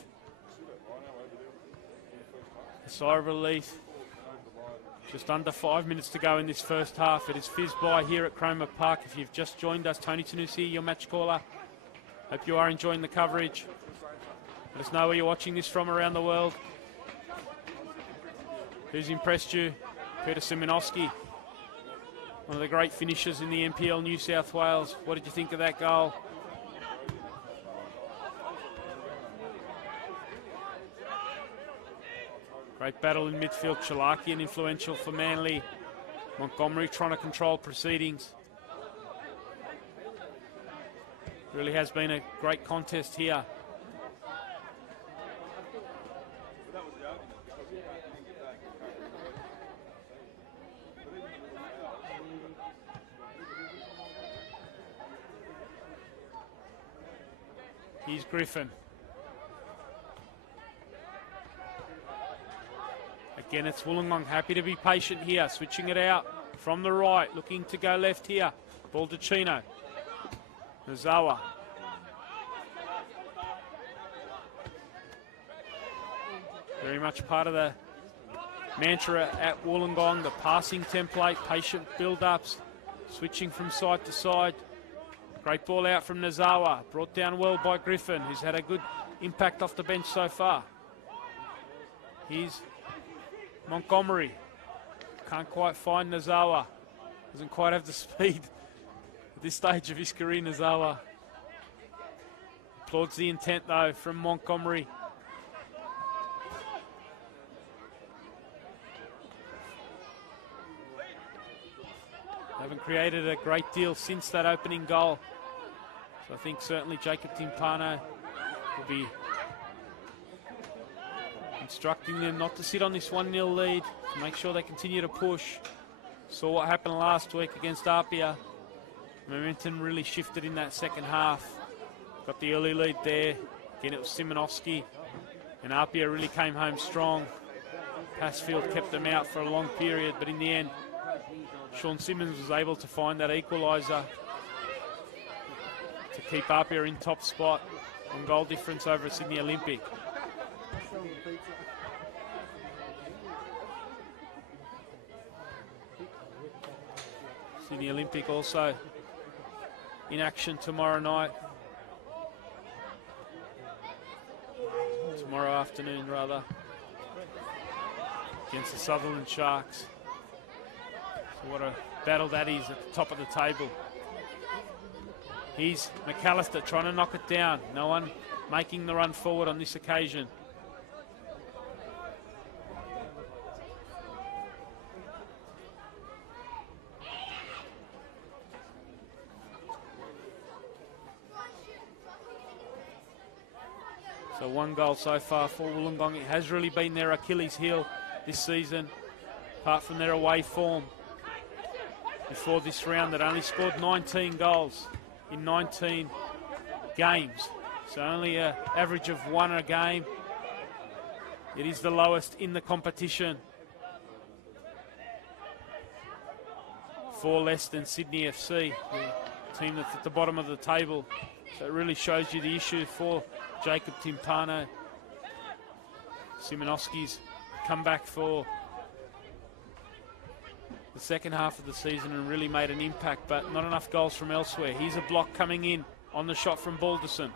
a sigh of relief. Just under 5 minutes to go in this first half. It is fizzed by here at Cromer Park. If you've just joined us, Tony Tanusi, your match caller. Hope you are enjoying the coverage. Let us know where you're watching this from around the world. Who's impressed you? Peter Simonowski, one of the great finishers in the NPL New South Wales. What did you think of that goal? Great battle in midfield. Chalakian influential for Manly. Montgomery trying to control proceedings. Really has been a great contest here. Here's Griffin. Again, it's Wollongong happy to be patient here, switching it out from the right, looking to go left here. Baldacchino. Nazawa. Very much part of the mantra at Wollongong, the passing template, patient build-ups, switching from side to side. Great ball out from Nazawa, brought down well by Griffin, who's had a good impact off the bench so far. Here's Montgomery. Can't quite find Nazawa. Doesn't quite have the speed at this stage of his career, Nazawa. Applauds the intent, though, from Montgomery. Haven't created a great deal since that opening goal. So I think certainly Jacob Timpano will be instructing them not to sit on this 1-0 lead, to make sure they continue to push. Saw what happened last week against Apia. Momentum really shifted in that second half. Got the early lead there. Again, it was Simonovsky. And Apia really came home strong. Passfield kept them out for a long period, but in the end, Sean Simmons was able to find that equaliser to keep Apia in top spot on goal difference over Sydney Olympic. Sydney Olympic also in action tomorrow night. Tomorrow afternoon, rather, against the Sutherland Sharks. So what a battle that is at the top of the table. Here's McAllister trying to knock it down. No one making the run forward on this occasion. So 1 goal so far for Wollongong. It has really been their Achilles heel this season, apart from their away form. Before this round, that only scored 19 goals in 19 games. So only an average of 1 a game. It is the lowest in the competition. 4 less than Sydney FC, the team that's at the bottom of the table. So it really shows you the issue for Jacob Timpano. Simonovsky's come back for the second half of the season and really made an impact, but not enough goals from elsewhere. Here's a block coming in on the shot from Balderson.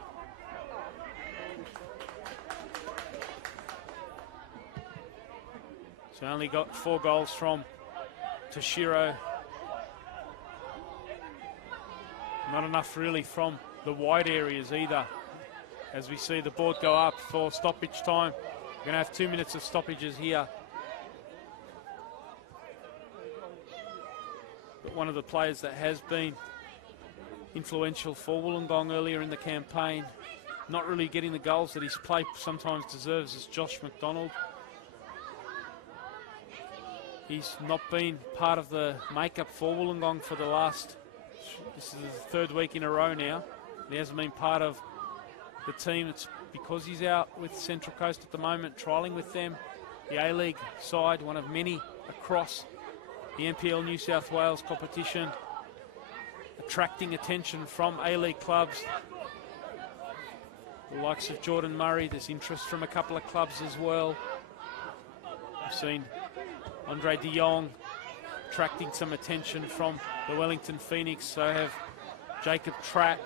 So only got 4 goals from Toshiro. Not enough really from the wide areas either. As we see the board go up for stoppage time. We're going to have 2 minutes of stoppages here. But one of the players that has been influential for Wollongong earlier in the campaign, not really getting the goals that his play sometimes deserves, is Josh McDonald. He's not been part of the makeup for Wollongong for the last, this is the 3rd week in a row now. He hasn't been part of the team. It's because he's out with Central Coast at the moment, trialling with them. The A-League side, one of many across the NPL New South Wales competition, attracting attention from A-League clubs. The likes of Jordan Murray, there's interest from a couple of clubs as well. We've seen Andre de Jong attracting some attention from the Wellington Phoenix, so have Jacob Trapp.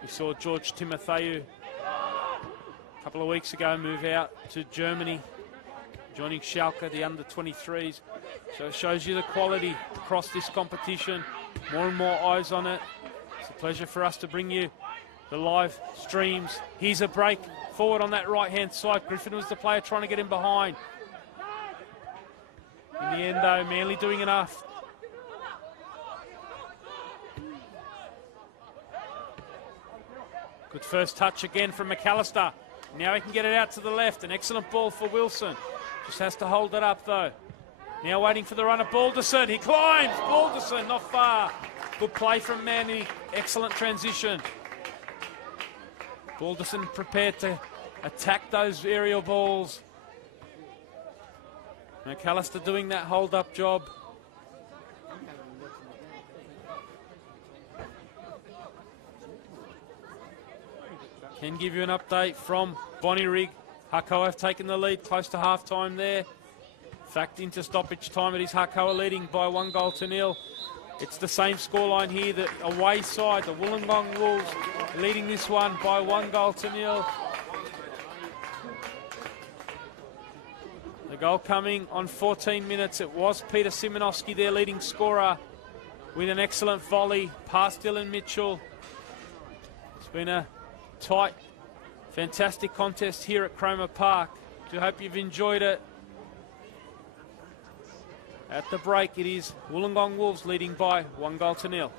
We saw George Timotheou a couple of weeks ago move out to Germany, joining Schalke, the under-23s. So it shows you the quality across this competition. More and more eyes on it. It's a pleasure for us to bring you the live streams. Here's a break forward on that right-hand side. Griffin was the player trying to get him behind. In the end, though, Manly doing enough. Good first touch again from McAllister. Now he can get it out to the left. An excellent ball for Wilson. Just has to hold it up, though. Now waiting for the run of Balderson. He climbs. Balderson, not far. Good play from Manly. Excellent transition. Balderson prepared to attack those aerial balls. McAllister doing that hold-up job. Can give you an update from Bonnyrigg. Hakoa have taken the lead close to half-time there. In fact, into stoppage time, it is Hakoa leading by 1-0. It's the same scoreline here, the away side, the Wollongong Wolves leading this one by 1-0. The goal coming on 14 minutes. It was Peter Simonovsky, their leading scorer, with an excellent volley past Dylan Mitchell. been a tight, fantastic contest here at Cromer Park. Do hope you've enjoyed it. At the break, it is Wollongong Wolves leading by 1-0.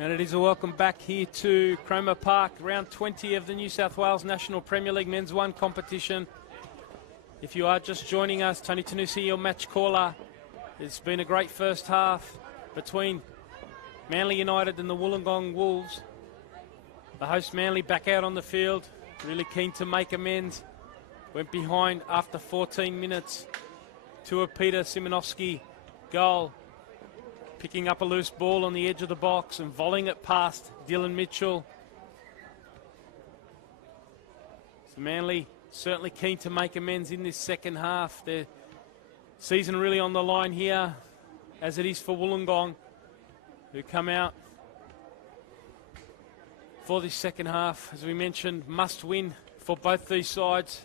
And it is a welcome back here to Cromer Park, round 20 of the New South Wales National Premier League Men's 1 competition. If you are just joining us, Tony Tanusi, your match caller. It's been a great first half between Manly United and the Wollongong Wolves. The host Manly back out on the field, really keen to make amends. Went behind after 14 minutes to a Peter Simonovsky goal. Picking up a loose ball on the edge of the box and volleying it past Dylan Mitchell. So Manly certainly keen to make amends in this second half. Their season really on the line here, as it is for Wollongong, who come out for this second half. As we mentioned, must win for both these sides.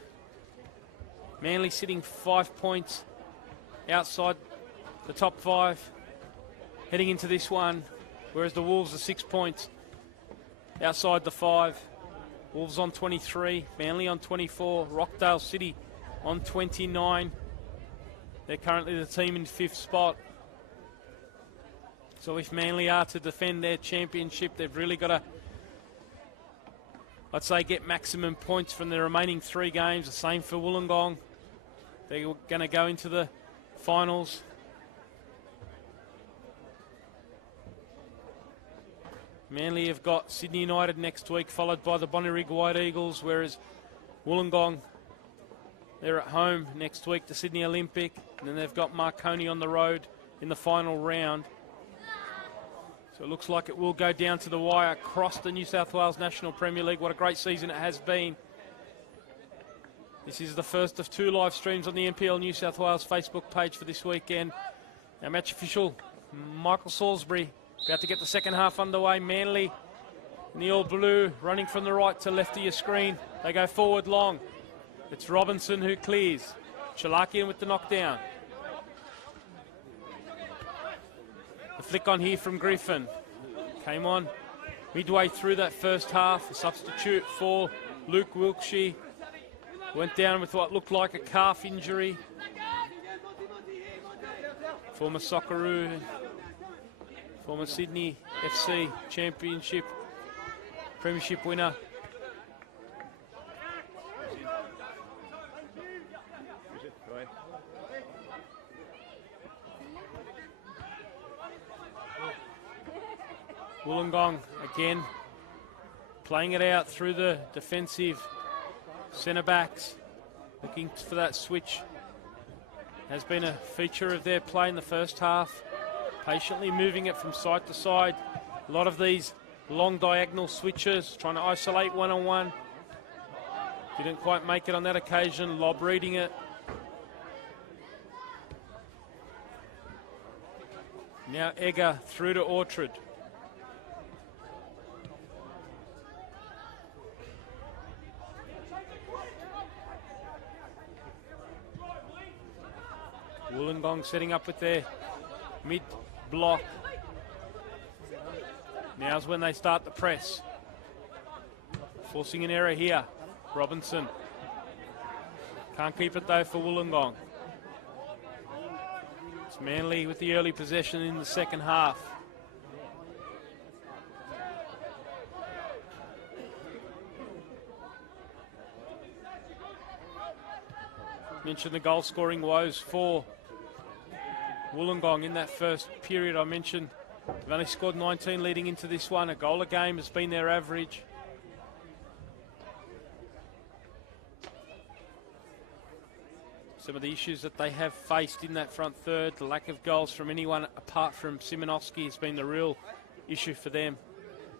Manly sitting 5 points outside the top 5. Heading into this one, whereas the Wolves are 6 points outside the 5. Wolves on 23, Manly on 24, Rockdale City on 29. They're currently the team in 5th spot. So if Manly are to defend their championship, they've really got to, I'd say, get maximum points from the remaining 3 games. The same for Wollongong. They're going to go into the finals. Manly have got Sydney United next week, followed by the Bonnyrigg White Eagles, whereas Wollongong, they're at home next week to Sydney Olympic, and then they've got Marconi on the road in the final round. So it looks like it will go down to the wire across the New South Wales National Premier League. What a great season it has been. This is the first of 2 live streams on the NPL New South Wales Facebook page for this weekend. Our match official, Michael Salisbury, about to get the second half underway. Manly in the all blue, running from the right to left of your screen. They go forward long. It's Robinson who clears. Chalakian with the knockdown. The flick on here from Griffin. Came on midway through that first half. A substitute for Luke Wilkshire. Went down with what looked like a calf injury. Former Socceroo, former Sydney FC Championship, Premiership winner. Wollongong again playing it out through the defensive centre backs, looking for that switch. Has been a feature of their play in the first half. Patiently moving it from side to side. A lot of these long diagonal switches, trying to isolate one-on-one. Didn't quite make it on that occasion. Lob reading it. Now Egger through to Orchard. Wollongong setting up with their mid-block. Now's when they start the press. Forcing an error here. Robinson. Can't keep it though for Wollongong. It's Manly with the early possession in the second half. Mentioned the goal scoring woes for Wollongong in that first period. I mentioned they've only scored 19 leading into this one. A goal a game has been their average. Some of the issues that they have faced in that front third, the lack of goals from anyone apart from Simonovsky has been the real issue for them.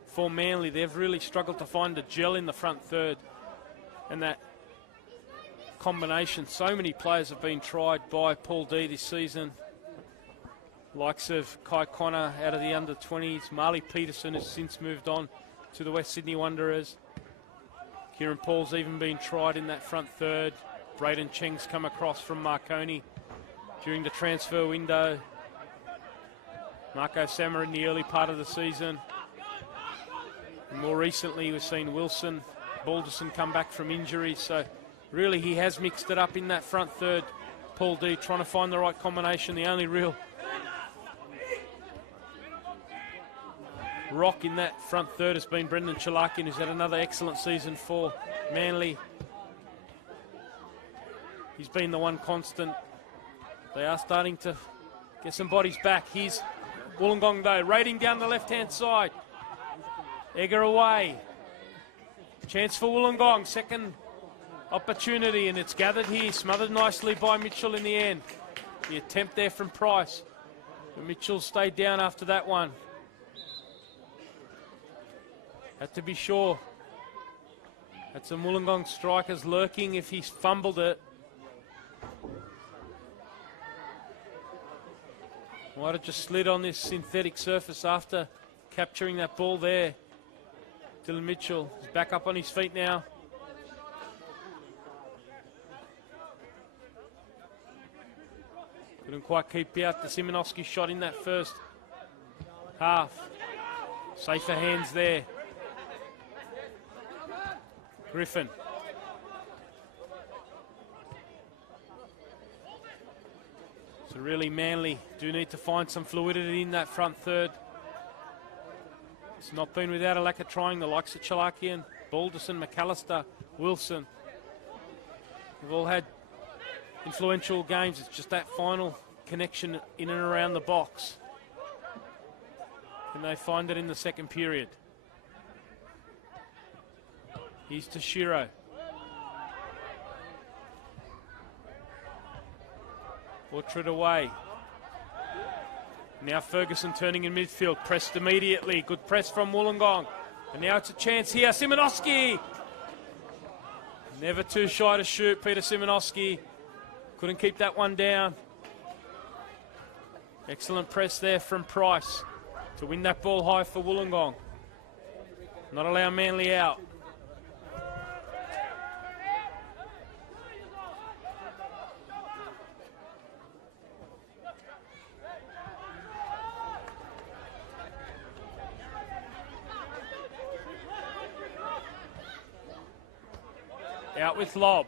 For Manly, they've really struggled to find a gel in the front third, and that combination. So many players have been tried by Paul D this season. Likes of Kai Connor out of the under-20s. Marley Peterson has since moved on to the West Sydney Wanderers. Kieran Paul's even been tried in that front third. Braden Cheng's come across from Marconi during the transfer window. Marco Sammer in the early part of the season. And more recently, we've seen Wilson, Balderson come back from injury. So really, he has mixed it up in that front third. Paul D trying to find the right rock in that front third has been Brendan Chalakian, who's had another excellent season for Manly. He's been the one constant. They are starting to get some bodies back. Here's Wollongong, though, raiding down the left-hand side. Egger away. Chance for Wollongong, second opportunity, and it's gathered here, smothered nicely by Mitchell in the end. The attempt there from Price, but Mitchell stayed down after that one. Had to be sure. Had some Wollongong strikers lurking if he fumbled it. Might have just slid on this synthetic surface after capturing that ball there. Dylan Mitchell is back up on his feet now. Couldn't quite keep out the Simonovsky shot in that first half. Safer hands there. Griffin. So really Manly do need to find some fluidity in that front third. It's not been without a lack of trying. The likes of Chalakian, Balderson, McAllister, Wilson. They've all had influential games. It's just that final connection in and around the box. Can they find it in the second period? Here's Toshiro. Orchard away. Now Ferguson turning in midfield, pressed immediately. Good press from Wollongong. And now it's a chance here. Simonovsky! Never too shy to shoot, Peter Simonovsky. Couldn't keep that one down. Excellent press there from Price to win that ball high for Wollongong. Not allow Manly out. Out with lob.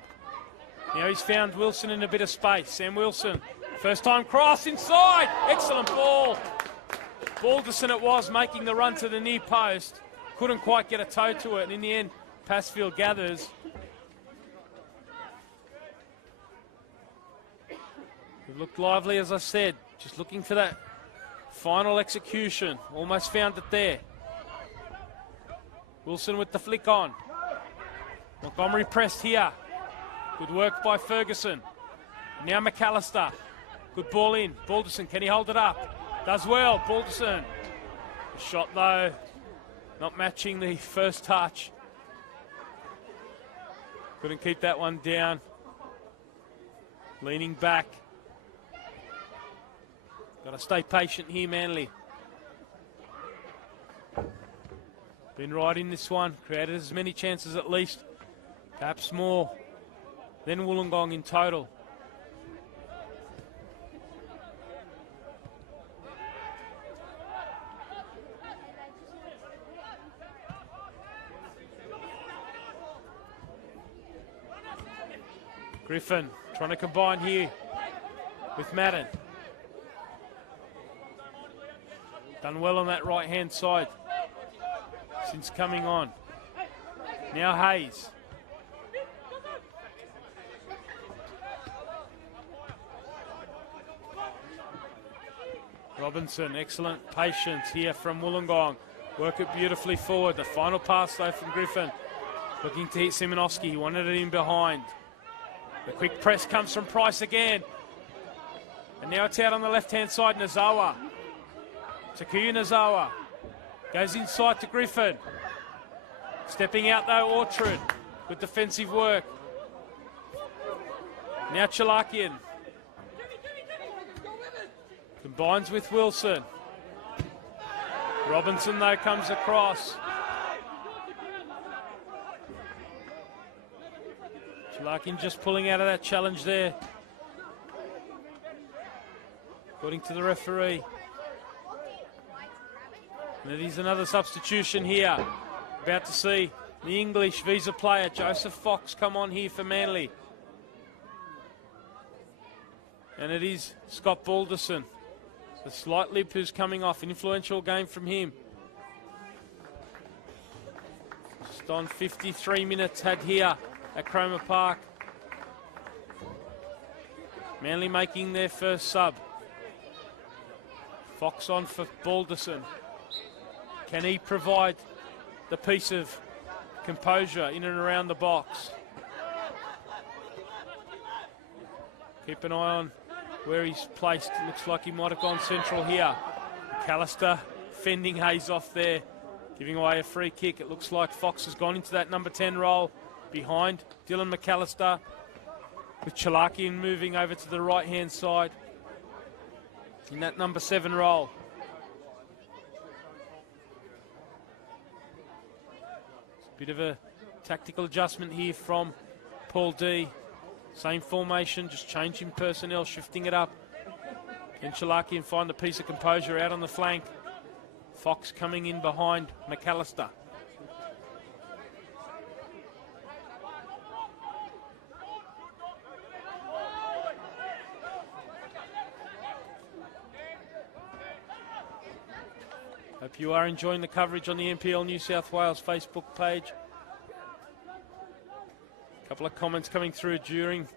Now he's found Wilson in a bit of space. Sam Wilson, first time cross inside. Excellent ball. Balderson it was, making the run to the near post. Couldn't quite get a toe to it, and in the end, Passfield gathers. It looked lively, as I said. Just looking for that final execution. Almost found it there. Wilson with the flick on. Montgomery pressed here. Good work by Ferguson. Now McAllister. Good ball in. Balderson, can he hold it up? Does well. Balderson. Shot though, not matching the first touch. Couldn't keep that one down. Leaning back. Got to stay patient here, Manly. Been right in this one. Created as many chances at least. Perhaps more than Wollongong in total. Griffin trying to combine here with Madden. Done well on that right-hand side since coming on. Now Hayes. Robinson, excellent patience here from Wollongong. Work it beautifully forward. The final pass though from Griffin. Looking to hit Simonovsky. He wanted it in behind. The quick press comes from Price again. And now it's out on the left-hand side, Nazawa. Takuya Nazawa. Goes inside to Griffin. Stepping out though, Orchard. Good defensive work. Now Chalakian. Combines with Wilson. Robinson though comes across. Chalakian just pulling out of that challenge there. According to the referee. And it is another substitution here. About to see the English visa player, Joseph Fox, come on here for Manly. And it is Scott Balderson. The slight lip who's coming off. An influential game from him. Just on 53 minutes had here at Cromer Park. Manly making their first sub. Fox on for Balderson. Can he provide the piece of composure in and around the box? Keep an eye on where he's placed. Looks like he might have gone central here. McAllister fending Hayes off there, giving away a free kick. It looks like Fox has gone into that number 10 role behind Dylan McAllister, with Chalakian moving over to the right-hand side in that number 7 role. It's a bit of a tactical adjustment here from Paul D. Same formation, just changing personnel, shifting it up. Can Chalakian find the piece of composure out on the flank? Fox coming in behind McAllister. Hope you are enjoying the coverage on the NPL New South Wales Facebook page. A couple of comments coming through during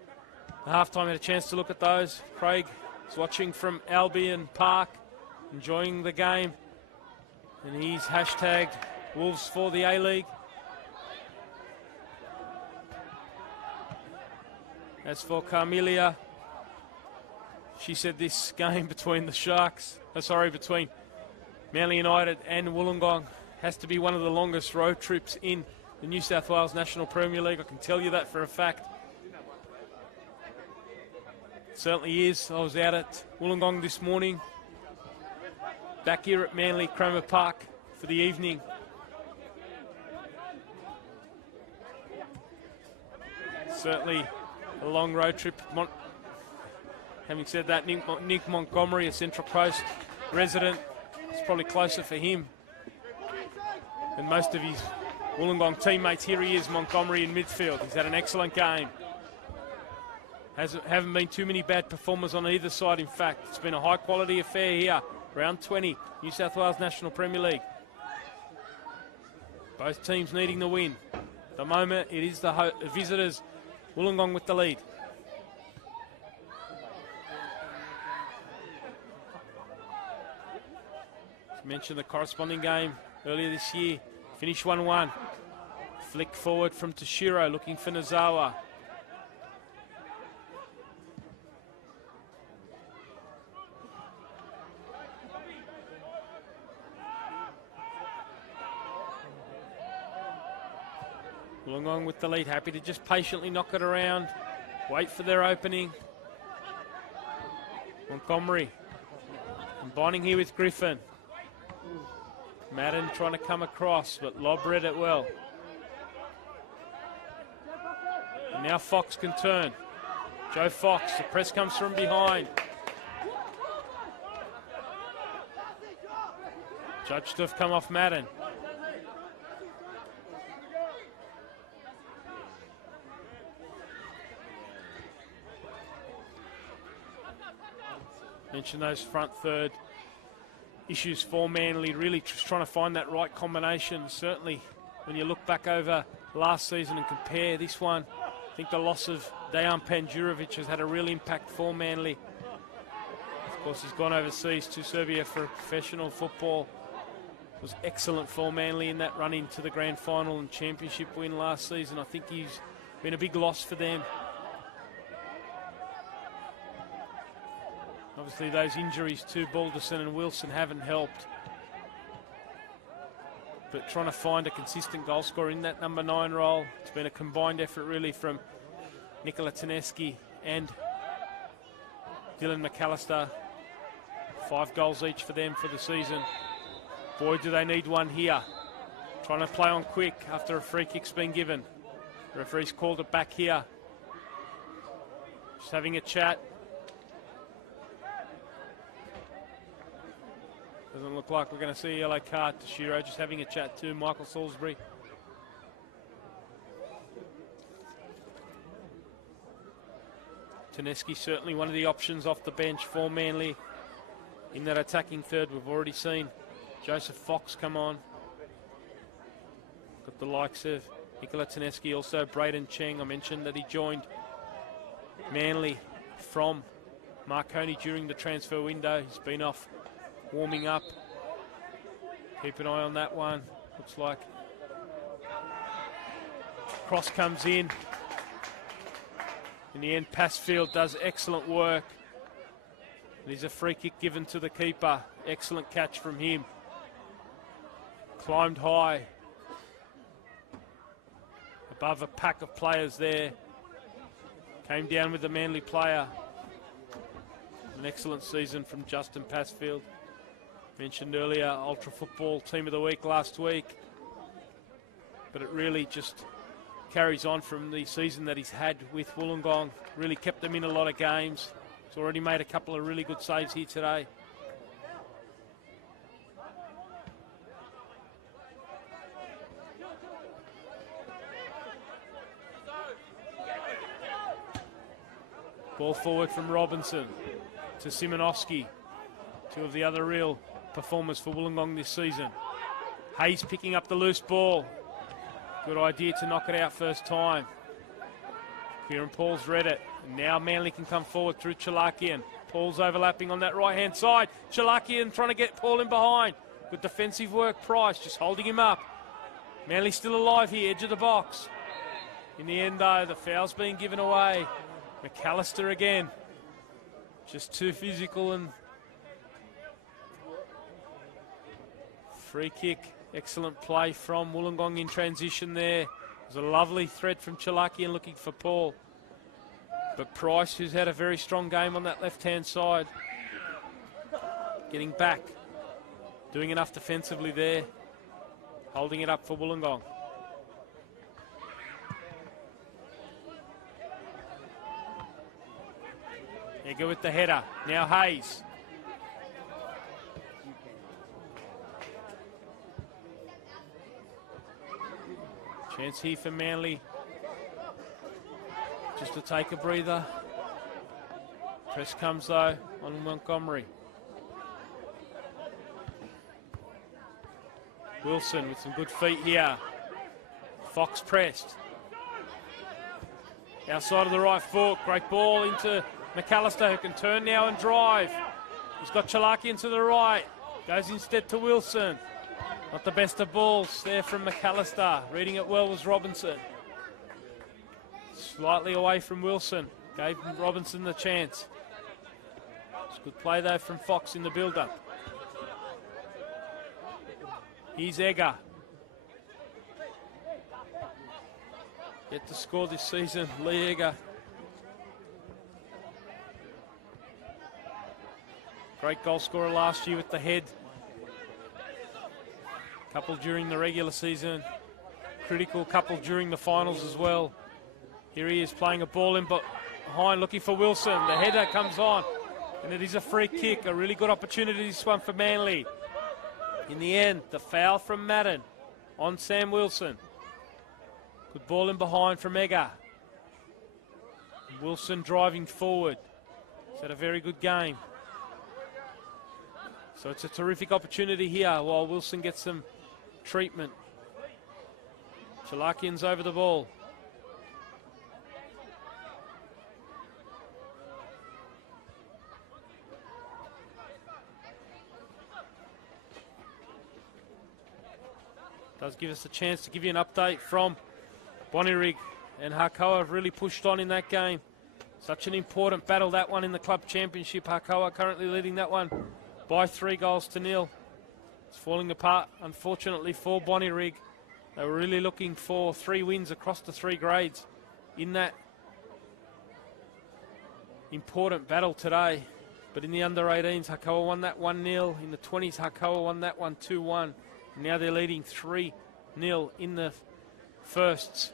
the halftime. Had a chance to look at those. Craig is watching from Albion Park, enjoying the game. And he's hashtagged Wolves for the A-League. As for Carmelia, she said this game between the Sharks, between Manly United and Wollongong has to be one of the longest road trips in the New South Wales National Premier League. I can tell you that for a fact. It certainly is. I was out at Wollongong this morning. Back here at Manly Cromer Park for the evening. Certainly a long road trip. Having said that, Nick Montgomery, a Central Coast resident, it's probably closer for him than most of his Wollongong teammates. Here he is, Montgomery in midfield. He's had an excellent game. Haven't been too many bad performers on either side, in fact. It's been a high-quality affair here. Round 20, New South Wales National Premier League. Both teams needing the win. At the moment, it is the visitors, Wollongong with the lead. As mentioned, the corresponding game earlier this year. Finished 1-1. Flick forward from Toshiro, looking for Nozawa. Wollongong with the lead, happy to just patiently knock it around, wait for their opening. Montgomery combining here with Griffin. Madden trying to come across, but Lobb read it well. And now Fox can turn. Joe Fox, the press comes from behind. Judged to have come off Madden. Mentioned those front third issues for Manly, really just trying to find that right combination. Certainly when you look back over last season and compare this one, I think the loss of Dejan Panjurovic has had a real impact for Manly. Of course, he's gone overseas to Serbia for professional football. It was excellent for Manly in that run into the grand final and championship win last season. I think he's been a big loss for them. Obviously, those injuries to Balderson and Wilson haven't helped. But trying to find a consistent goal scorer in that number 9 role. It's been a combined effort, really, from Nikola Taneski and Dylan McAllister. 5 goals each for them for the season. Boy, do they need one here. Trying to play on quick after a free kick's been given. The referee's called it back here. Just having a chat. Doesn't look like we're going to see a yellow card to Shiro. Just having a chat to Michael Salisbury. Taneski certainly one of the options off the bench for Manly. In that attacking third, we've already seen Joseph Fox come on. Got the likes of Nikola Taneski, also Braden Cheng. I mentioned that he joined Manly from Marconi during the transfer window. He's been off warming up. Keep an eye on that one. Looks like cross comes in. In the end, Passfield does excellent work. There's a free kick given to the keeper. Excellent catch from him. Climbed high above a pack of players there. Came down with the Manly player. An excellent season from Justin Passfield. Mentioned earlier, Ultra Football Team of the Week last week. But it really just carries on from the season that he's had with Wollongong. Really kept them in a lot of games. He's already made a couple of really good saves here today. Ball forward from Robinson to Simonovski. Two of the other real performers for Wollongong this season. Hayes picking up the loose ball. Good idea to knock it out first time. Kieran Paul's read it. And now Manly can come forward through Chalakian. Paul's overlapping on that right-hand side. Chalakian trying to get Paul in behind. Good defensive work, Price just holding him up. Manly still alive here, edge of the box. In the end, though, the foul's being given away. McAllister again. Just too physical and free kick. Excellent play from Wollongong in transition there. It was a lovely thread from Chalakian looking for Paul. But Price, who's had a very strong game on that left-hand side, getting back, doing enough defensively there, holding it up for Wollongong. Egger with the header. Now Hayes. Chance here for Manly just to take a breather. Press comes though on Montgomery. Wilson with some good feet here. Fox pressed. Outside of the right foot. Great ball into McAllister, who can turn now and drive. He's got Chalakian to the right. Goes instead to Wilson. Not the best of balls there from McAllister. Reading it well was Robinson. Slightly away from Wilson. Gave Robinson the chance. It's good play though from Fox in the build-up. Here's Egger. Yet to score this season, Lee Egger. Great goal scorer last year with the head. Couple during the regular season. Critical couple during the finals as well. Here he is playing a ball in behind, looking for Wilson. The header comes on, and it is a free kick. A really good opportunity, this one for Manly. In the end, the foul from Madden on Sam Wilson. Good ball in behind from Egger. Wilson driving forward. He's had a very good game. So it's a terrific opportunity here while Wilson gets some treatment. Chalakian's over the ball. Does give us a chance to give you an update from Bonnyrigg, and Hakoah have really pushed on in that game. Such an important battle, that one in the club championship. Hakoah currently leading that one by 3-0. It's falling apart, unfortunately, for Bonnyrigg. They were really looking for 3 wins across the 3 grades in that important battle today. But in the under-18s, Hakoah won that 1-0. In the 20s, Hakoah won that one 2-1. Now they're leading 3-0 in the firsts.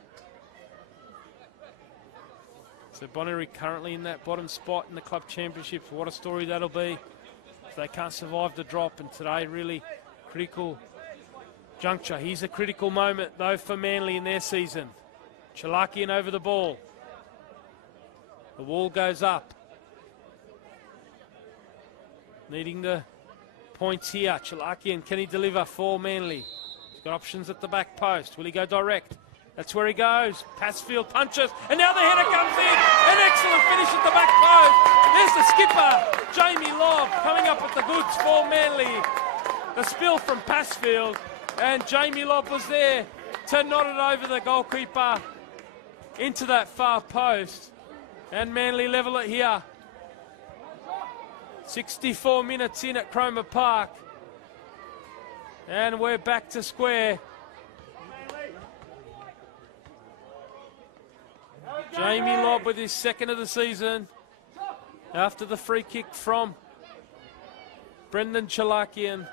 So Bonnyrigg currently in that bottom spot in the club championships. What a story that'll be if they can't survive the drop. And today, really critical juncture. Here's a critical moment, though, for Manly in their season. Chalakian over the ball. The wall goes up. Needing the points here. Chalakian, can he deliver for Manly? He's got options at the back post. Will he go direct? That's where he goes. Passfield punches, and now the header comes in. An excellent finish at the back post. There's the skipper, Jamie Lobb, coming up with the goods for Manly. The spill from Passfield, and Jamie Lobb was there to nod it over the goalkeeper into that far post. And Manly level it here. 64 minutes in at Cromer Park. And we're back to square. Jamie Lobb with his second of the season after the free kick from Brendan Chalakian.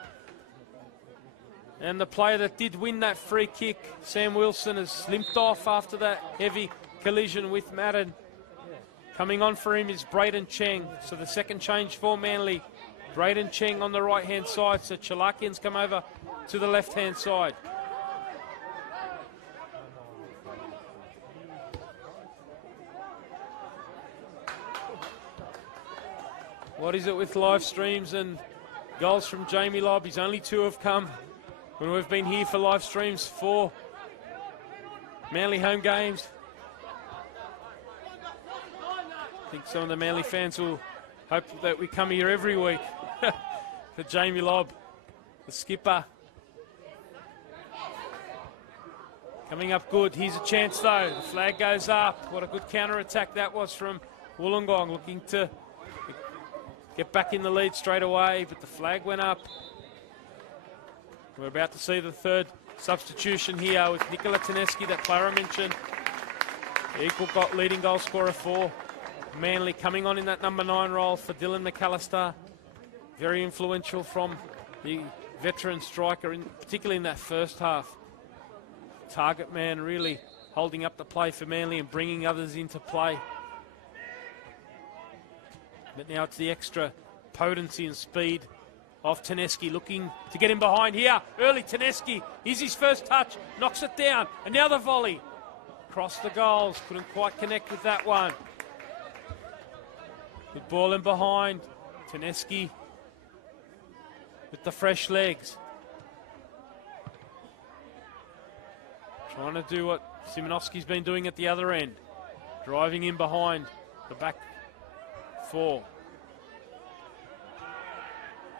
And the player that did win that free kick, Sam Wilson, has limped off after that heavy collision with Madden. Coming on for him is Braden Cheng. So the second change for Manly. Braden Cheng on the right-hand side. So Chalakian's come over to the left-hand side. What is it with live streams and goals from Jamie Lobb? His only two have come when we've been here for live streams for Manly home games. I think some of the Manly fans will hope that we come here every week for Jamie Lobb, the skipper. Coming up good. Here's a chance though. The flag goes up. What a good counter-attack that was from Wollongong, looking to get back in the lead straight away, but the flag went up. We're about to see the third substitution here with Nikola Taneski, that player I mentioned. Equal leading goal scorer for Manly, coming on in that number 9 role for Dylan McAllister. Very influential from the veteran striker, particularly in that first half. Target man really holding up the play for Manly and bringing others into play. But now it's the extra potency and speed of Taneski, looking to get him behind here. Early Taneski, here's his first touch, knocks it down, and now the volley. Across the goals, couldn't quite connect with that one. Good ball in behind. Taneski with the fresh legs. Trying to do what Simonovski's been doing at the other end. Driving in behind the back four.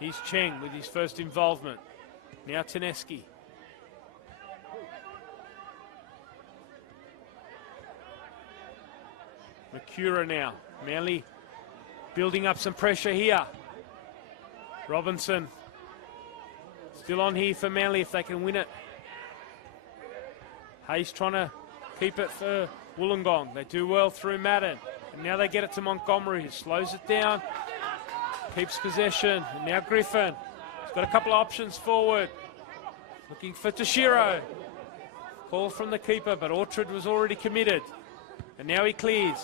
Here's Cheng with his first involvement. Now Taneski. Makura now. Manly building up some pressure here. Robinson still on here for Manly if they can win it. Hayes trying to keep it for Wollongong. They do well through Madden. And now they get it to Montgomery, who slows it down, keeps possession. And now Griffin. He's got a couple of options forward. Looking for Toshiro. Call from the keeper, but Orchard was already committed. And now he clears.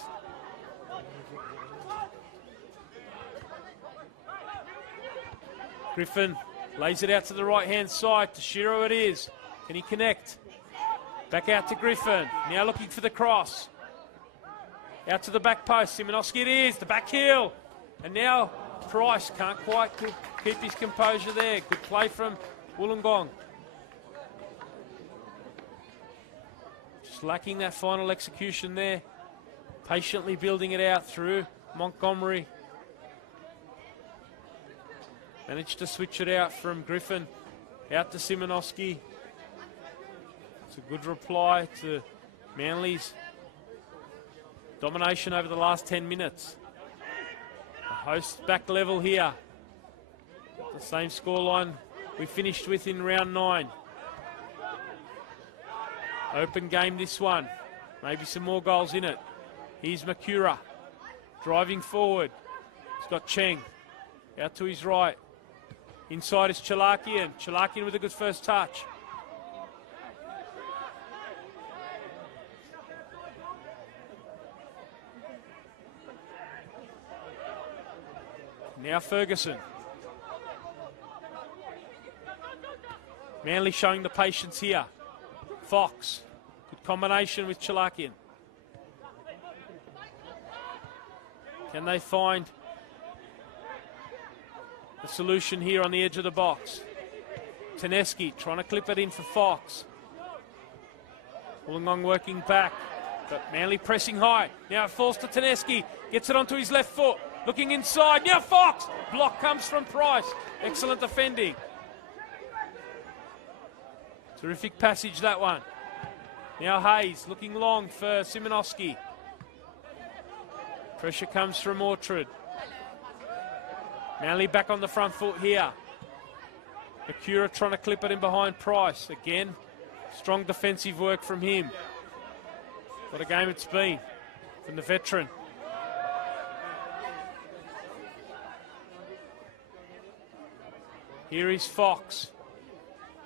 Griffin lays it out to the right-hand side. Toshiro it is. Can he connect? Back out to Griffin. Now looking for the cross. Out to the back post. Simonovski it is. The back heel. And now Price can't quite keep his composure there. Good play from Wollongong. Just lacking that final execution there. Patiently building it out through Montgomery. Managed to switch it out from Griffin. Out to Simonovski. It's a good reply to Manly's domination over the last 10 minutes. The hosts back level here. The same scoreline we finished with in round 9. Open game this one. Maybe some more goals in it. Here's Makura driving forward. He's got Cheng out to his right. Inside is Chalakian. Chalakian with a good first touch. Now Ferguson. Manly showing the patience here. Fox. Good combination with Chalakian. Can they find a solution here on the edge of the box? Tedeschi trying to clip it in for Fox. Wollongong working back, but Manly pressing high. Now it falls to Tedeschi, gets it onto his left foot, looking inside. Now Fox! Block comes from Price. Excellent defending. Terrific passage, that one. Now Hayes looking long for Simonowski. Pressure comes from Orchard. Manly back on the front foot here. Akura trying to clip it in behind Price. Again, strong defensive work from him. What a game it's been from the veteran. Here is Fox.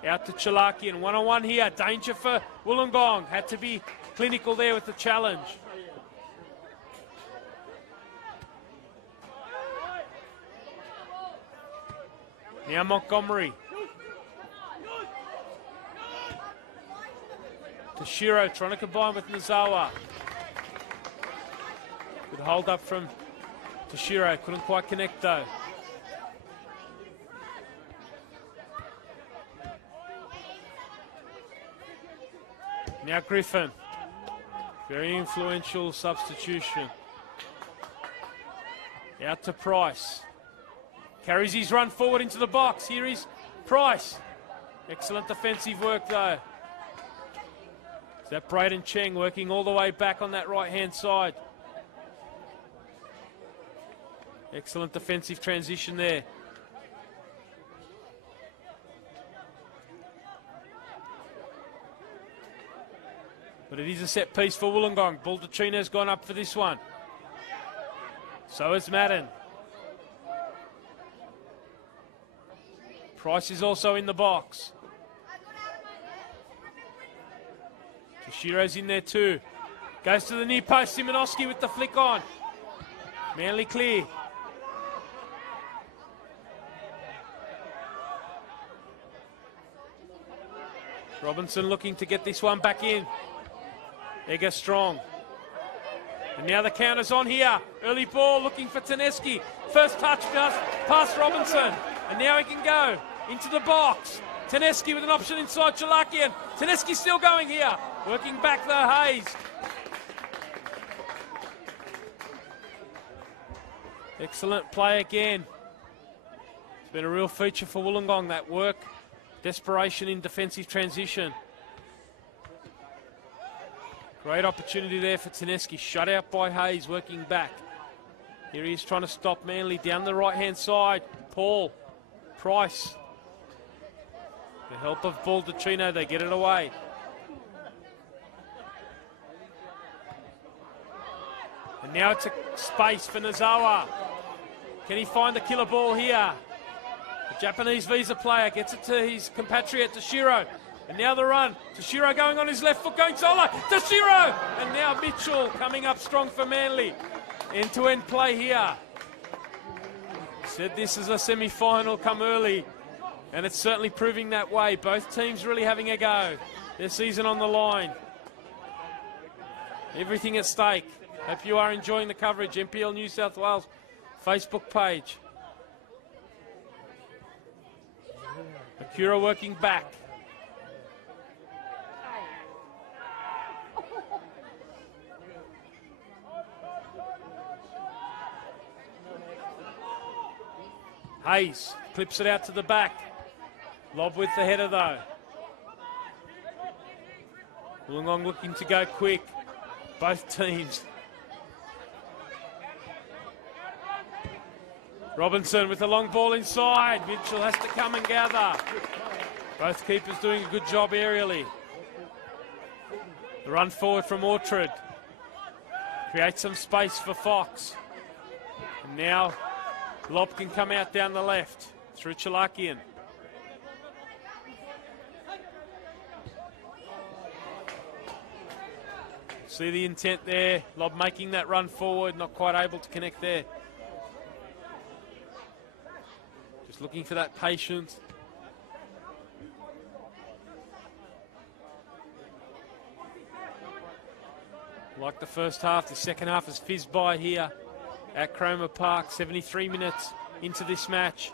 Out to Chalakian. One-on-one here. Danger for Wollongong. Had to be clinical there with the challenge. Now Montgomery. Toshiro trying to combine with Nozawa. Good hold up from Toshiro. Couldn't quite connect though. Now Griffin. Very influential substitution. Out to Price. Carries his run forward into the box. Here is Price. Excellent defensive work though. Is that Braden Cheng working all the way back on that right-hand side. Excellent defensive transition there. But it is a set piece for Wollongong. Baldacino's gone up for this one. So has Madden. Price is also in the box. Toshiro's in there too. Goes to the near post. Simonowski with the flick on. Manly clear. Robinson looking to get this one back in. Egger strong. And now the counter's on here. Early ball looking for Tedeschi. First touch just past Robinson. And now he can go into the box. Tedeschi with an option inside Chalakian. Tedeschi still going here. Working back though, Hayes. Excellent play again. It's been a real feature for Wollongong, that work. Desperation in defensive transition. Great opportunity there for Tedeschi. Shut out by Hayes, working back. Here he is trying to stop Manly down the right-hand side. Paul, Price. The help of Baldacino, they get it away. And now it's a space for Nozawa. Can he find the killer ball here? The Japanese visa player gets it to his compatriot Toshiro. And now the run. Toshiro going on his left foot, going solo. Toshiro! And now Mitchell coming up strong for Manly. End-to-end play here. Said this is a semi-final come early. And it's certainly proving that way. Both teams really having a go. Their season on the line. Everything at stake. Hope you are enjoying the coverage. NPL New South Wales Facebook page. Akura working back. Hayes clips it out to the back. Lob with the header though. Wollongong looking to go quick. Both teams. Robinson with the long ball inside. Mitchell has to come and gather. Both keepers doing a good job aerially. The run forward from Orchard. Creates some space for Fox. And now Lob can come out down the left through Chalakian. See the intent there. Lob making that run forward, not quite able to connect there. Just looking for that patience. Like the first half, the second half has fizzed by here at Cromer Park. 73 minutes into this match.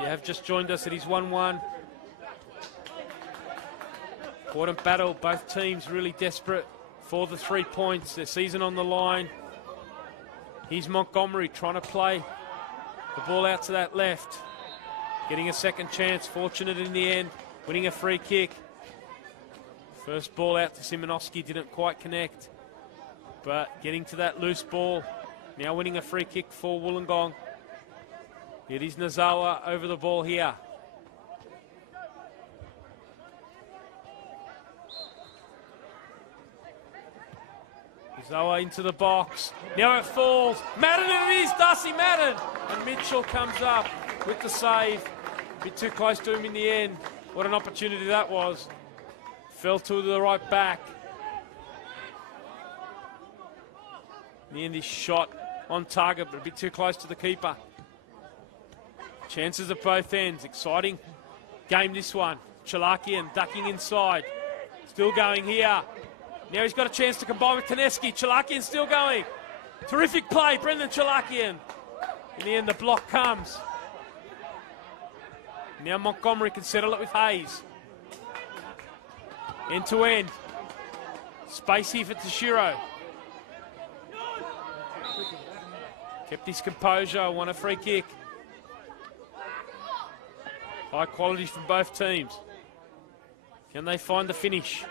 You have just joined us, it is 1-1. Important battle, both teams really desperate for the 3 points, their season on the line. Here's Montgomery trying to play the ball out to that left. Getting a second chance, fortunate in the end, winning a free kick. First ball out to Simonovsky, didn't quite connect. But getting to that loose ball, now winning a free kick for Wollongong. It is Nazawa over the ball here. Nazawa into the box. Now it falls. Madden it is, Darcy Madden. And Mitchell comes up with the save. A bit too close to him in the end. What an opportunity that was. Fell to the right back. In the end, his shot on target, but a bit too close to the keeper. Chances at both ends. Exciting game, this one. Chalakian ducking inside. Still going here. Now he's got a chance to combine with Taneski. Chalakian still going. Terrific play, Brendan Chalakian. In the end, the block comes. Now Montgomery can settle it with Hayes. End to end. Space here for Toshiro. Kept his composure, won a free kick. High quality from both teams. Can they find the finish?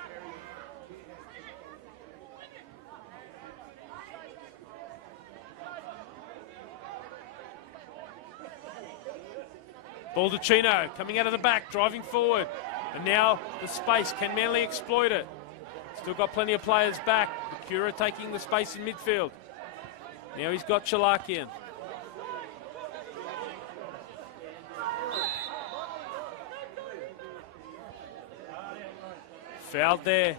Baldacchino coming out of the back, driving forward. And now the space, can Manly exploit it? Still got plenty of players back. Cura taking the space in midfield. Now he's got Chalakian. Fouled there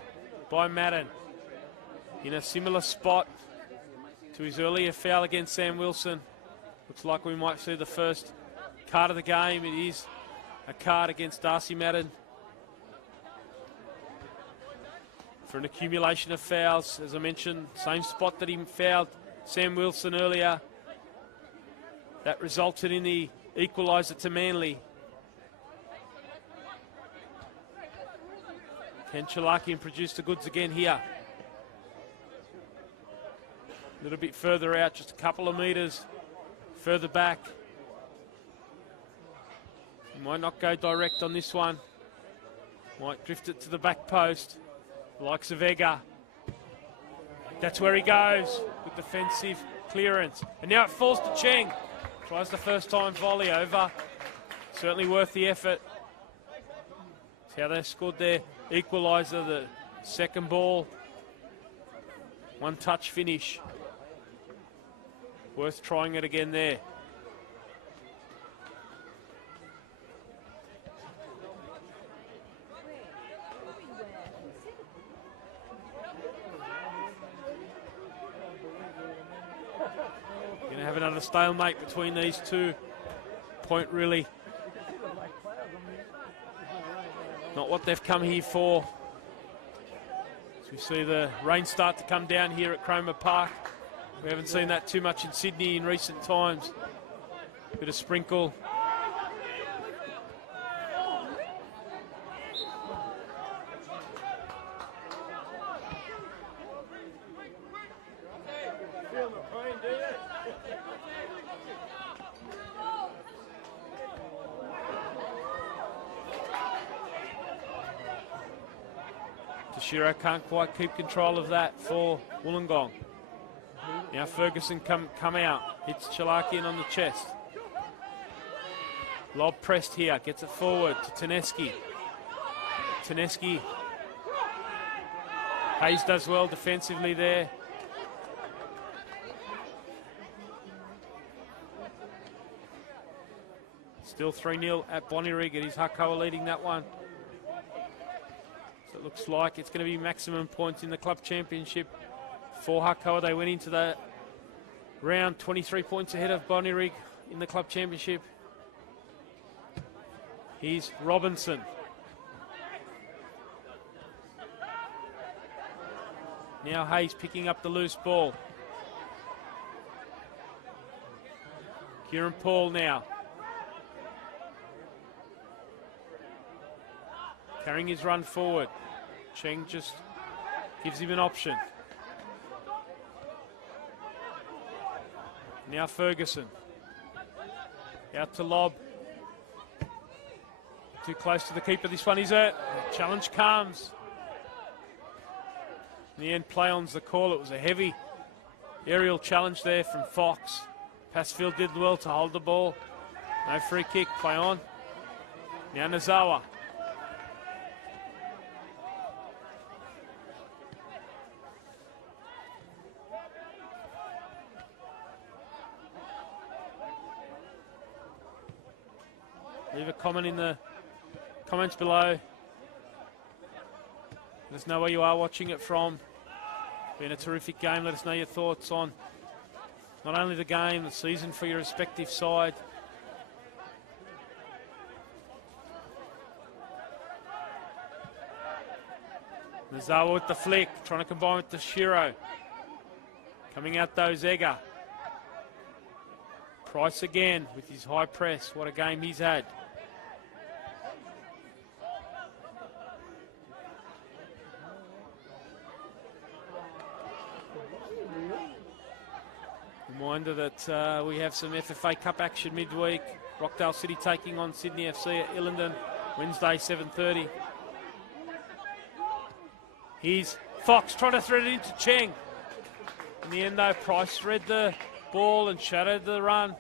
by Madden. In a similar spot to his earlier foul against Sam Wilson. Looks like we might see the first card of the game. It is a card against Darcy Madden for an accumulation of fouls. As I mentioned, same spot that he fouled Sam Wilson earlier. That resulted in the equaliser to Manly. Can Chalakian produce the goods again here? A little bit further out, just a couple of metres further back. He might not go direct on this one. Might drift it to the back post. The likes of Egger. That's where he goes with defensive clearance. And now it falls to Cheng. Tries the first time volley over. Certainly worth the effort. See how they scored their equaliser, the second ball. One touch finish. Worth trying it again there. Going to have another stalemate between these two. Point really not what they've come here for. As we see the rain start to come down here at Cromer Park. We haven't seen that too much in Sydney in recent times. Bit of sprinkle. Toshiro can't quite keep control of that for Wollongong. Now Ferguson come out, hits Chalakian on the chest. Lob pressed here, gets it forward to Taneski. Taneski. Hayes does well defensively there. Still 3-0 at Bonnyrigg. It is Hakoa leading that one. So it looks like it's going to be maximum points in the club championship for Hakoa. They went into the round 23 points ahead of Bonnyrigg in the club championship. Here's Robinson. Now Hayes picking up the loose ball. Kieran Paul now. carrying his run forward. Cheng just gives him an option. Now Ferguson. Out to lob. Too close to the keeper. This one is a challenge comes. In the end, play on's the call. It was a heavy aerial challenge there from Fox. Passfield did well to hold the ball. No free kick. Play on. Now Nazawa. Leave a comment in the comments below. Let us know where you are watching it from. Been a terrific game. Let us know your thoughts on not only the game, the season for your respective side. Nazawa with the flick, trying to combine with the Shiro. Coming out though, Zega. Price again with his high press. What a game he's had. Reminder that we have some FFA Cup action midweek. Rockdale City taking on Sydney FC at Illingdon, Wednesday 7:30. Here's Fox trying to thread it into Cheng. In the end though, Price read the ball and shadowed the run.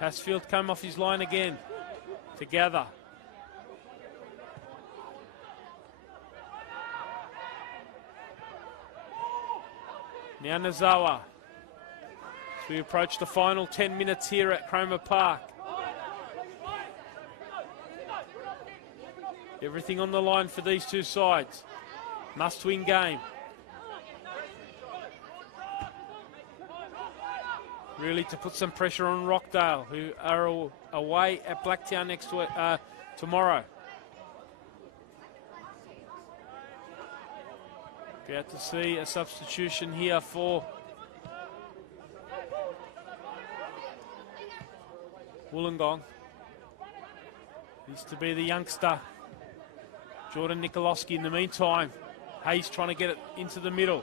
Passfield came off his line again. Together. Now Nazawa. As we approach the final 10 minutes here at Cromer Park. Everything on the line for these two sides. Must-win game. Really to put some pressure on Rockdale, who are away at Blacktown next week, tomorrow. About to see a substitution here for Wollongong. Needs to be the youngster, Jordan Nikolowski. In the meantime, Hayes trying to get it into the middle.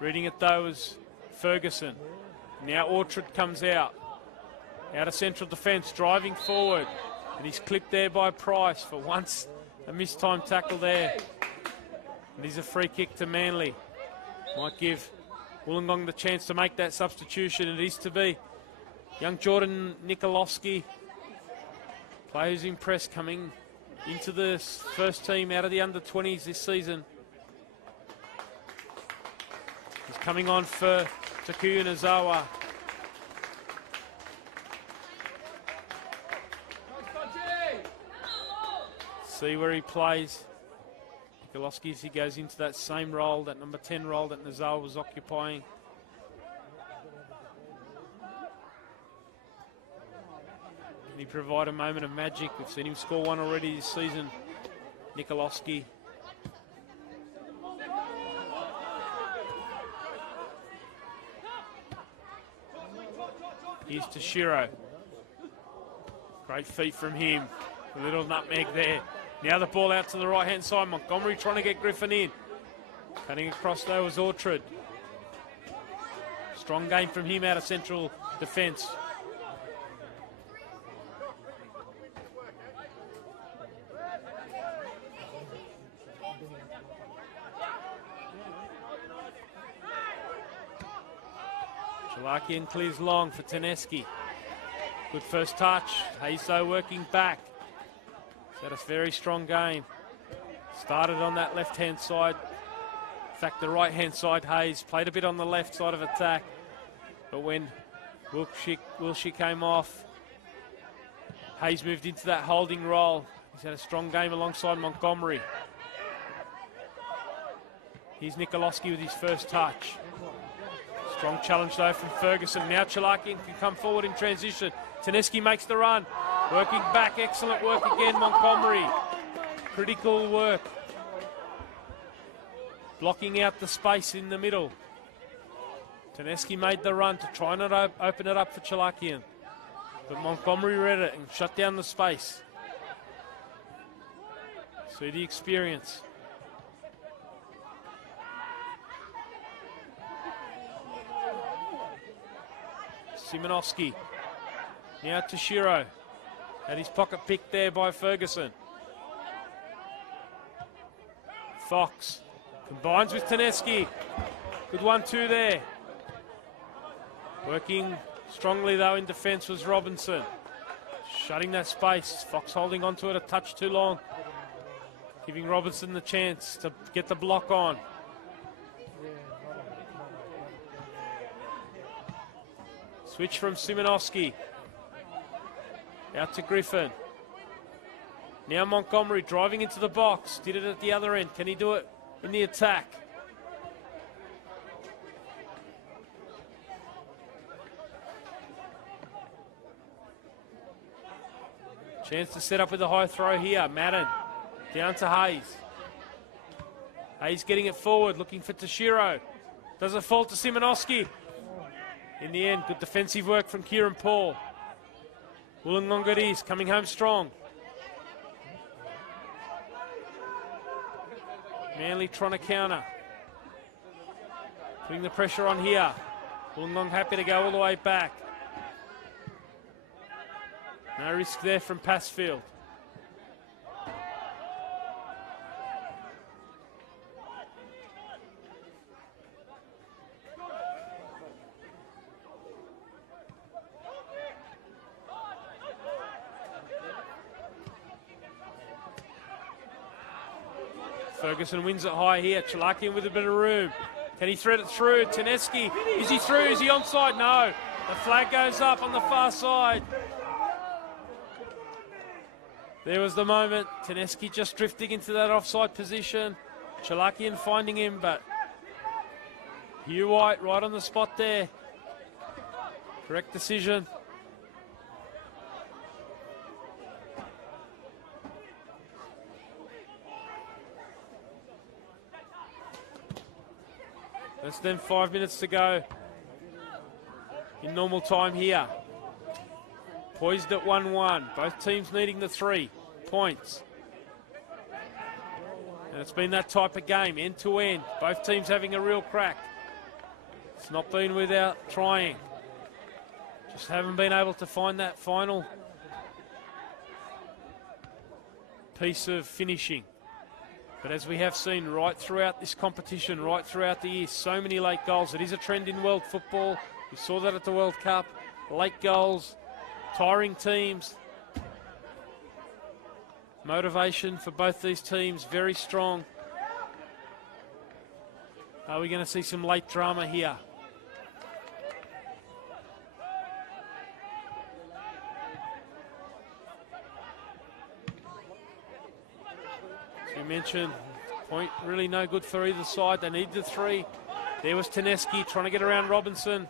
Reading it though is Ferguson. Now Orchard comes out. Out of central defence, driving forward. And he's clipped there by Price. For once, a missed time tackle there. And he's a free kick to Manly. Might give Wollongong the chance to make that substitution. It is to be young Jordan Nikolowski. Player who's impressed coming into the first team out of the under-20s this season. He's coming on for Takuya Nazawa. See where he plays. Nikolowski, as he goes into that same role, that number 10 role that Nazawa was occupying. Can he provide a moment of magic? We've seen him score one already this season. Nikolowski. Here's to Shiro. Great feet from him. A little nutmeg there. Now the ball out to the right-hand side. Montgomery trying to get Griffin in. Cutting across though was Orchard. Strong game from him out of central defence. Chalakian clears long for Taneski. Good first touch. Hayes though working back. He's had a very strong game. Started on that left-hand side. In fact, the right-hand side, Hayes played a bit on the left side of attack. But when Wilshire came off, Hayes moved into that holding role. He's had a strong game alongside Montgomery. Here's Nikolowski with his first touch. Strong challenge though from Ferguson. Now Chalakian can come forward in transition. Taneski makes the run. Working back, excellent work again, Montgomery. Critical work. Blocking out the space in the middle. Taneski made the run to try and open it up for Chalakian. But Montgomery read it and shut down the space. See the experience. Simonovsky. Now to Shiro. Had his pocket picked there by Ferguson. Fox combines with Taneski. Good 1-2 there. Working strongly though in defence was Robinson. Shutting that space. Fox holding onto it a touch too long. Giving Robinson the chance to get the block on. Switch from Simonovsky. Out to Griffin. Now Montgomery driving into the box. Did it at the other end. Can he do it in the attack? Chance to set up with a high throw here. Madden down to Hayes. Hayes getting it forward, looking for Toshiro. Does it fall to Simonovsky? In the end, good defensive work from Kieran Paul. Wollongong it is, coming home strong. Manly trying to counter. Putting the pressure on here. Wollongong happy to go all the way back. No risk there from Passfield. Ferguson wins it high here. Chalakian with a bit of room. Can he thread it through? Taneski, is he through? Is he onside? No. The flag goes up on the far side. There was the moment. Taneski just drifting into that offside position. Chalakian finding him, but Hugh White right on the spot there. Correct decision. Less than 5 minutes to go in normal time here. Poised at 1-1. Both teams needing the 3 points. And it's been that type of game, end to end. Both teams having a real crack. It's not been without trying. Just haven't been able to find that final piece of finishing. But as we have seen right throughout this competition, right throughout the year, so many late goals. It is a trend in world football. We saw that at the World Cup. Late goals, tiring teams. Motivation for both these teams, very strong. Are we going to see some late drama here? Mentioned, point really no good for either side. They need the 3. There was Taneski trying to get around Robinson.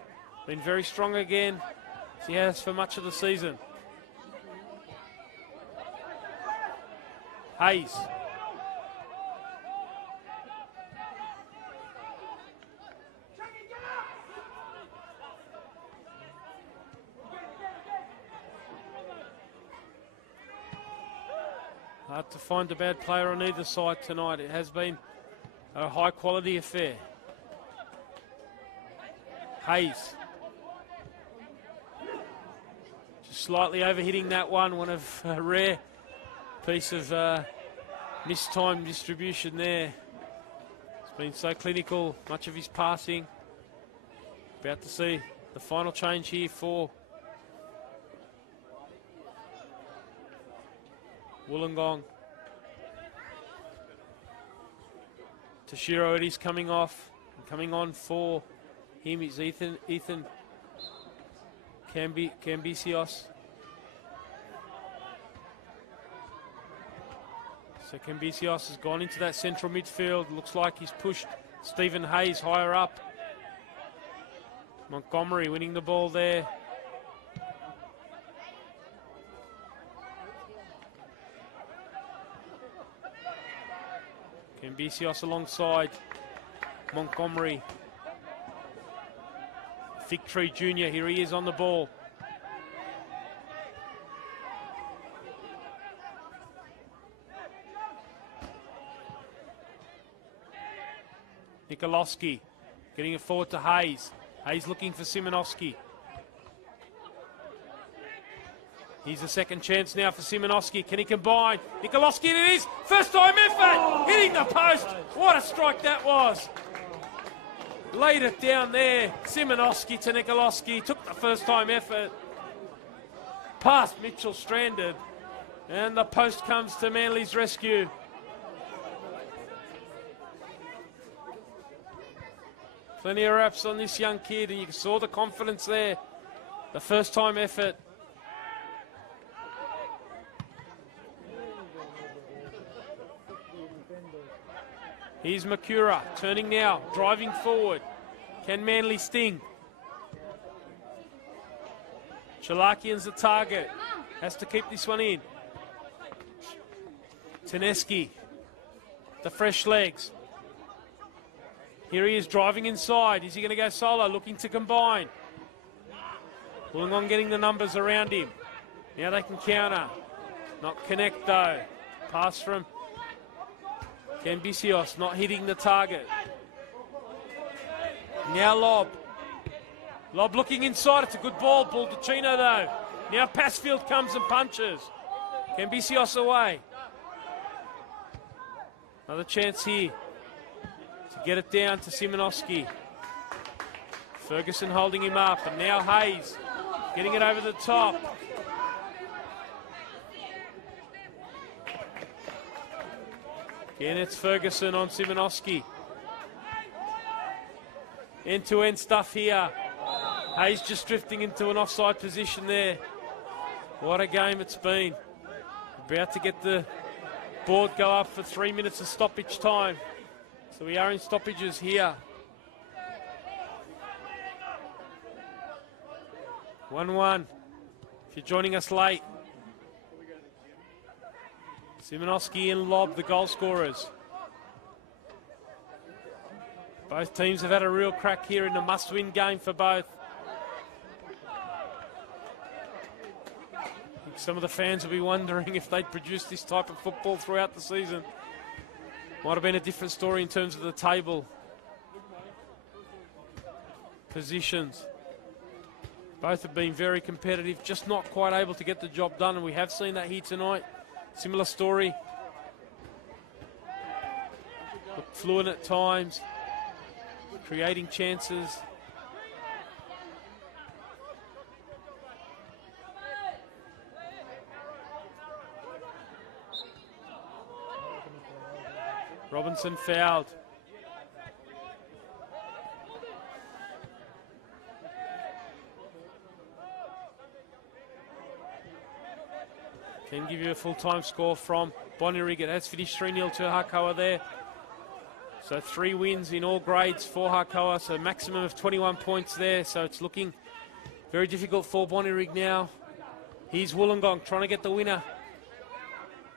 Been very strong again, as he has for much of the season. Hayes. Hard to find a bad player on either side tonight. It has been a high-quality affair. Hayes. Just slightly overhitting that one. One of a rare piece of mistimed distribution there. It's been so clinical, much of his passing. About to see the final change here for Wollongong. Toshiro, it is coming off. And coming on for him is Ethan Cambisios. So Cambisios has gone into that central midfield. Looks like he's pushed Stephen Hayes higher up. Montgomery winning the ball there. Cambisios alongside Montgomery. Fig Tree Jr., here he is on the ball. Nikolowski getting it forward to Hayes. Hayes looking for Simonoski. Here's a second chance now for Simonoski. Can he combine? Nikolowski, it is. First time effort. Hitting the post. What a strike that was. Laid it down there. Simonoski to Nikolowski. Took the first time effort. Past Mitchell stranded. And the post comes to Manly's rescue. Plenty of raps on this young kid, and you saw the confidence there. The first time effort. Here's Makura, turning now, driving forward. Can Manly sting? Chalakian's the target. Has to keep this one in. Teneski, the fresh legs. Here he is driving inside. Is he going to go solo? Looking to combine. Wollongong getting the numbers around him. Now they can counter. Not connect though. Pass from Cambisios, not hitting the target. Now Lob. Lob looking inside. It's a good ball. Baldacchino though. Now Passfield comes and punches. Cambisios away. Another chance here to get it down to Simonoski. Ferguson holding him up, and now Hayes getting it over the top. Again, it's Ferguson on Simonoski. End-to-end stuff here. Hayes just drifting into an offside position there. What a game it's been. About to get the board go up for 3 minutes of stoppage time. So we are in stoppages here. 1-1. If you're joining us late. Simonoski and Lob, the goal scorers. Both teams have had a real crack here in a must-win game for both. I think some of the fans will be wondering if they'd produced this type of football throughout the season. Might have been a different story in terms of the table positions. Both have been very competitive, just not quite able to get the job done, and we have seen that here tonight. Similar story. Look fluid at times, creating chances. Robinson fouled. Can give you a full-time score from Bonnyrigg. It has finished 3-0 to Hakoah there. So 3 wins in all grades for Hakoah, so a maximum of 21 points there. So it's looking very difficult for Bonnyrigg now. Here's Wollongong trying to get the winner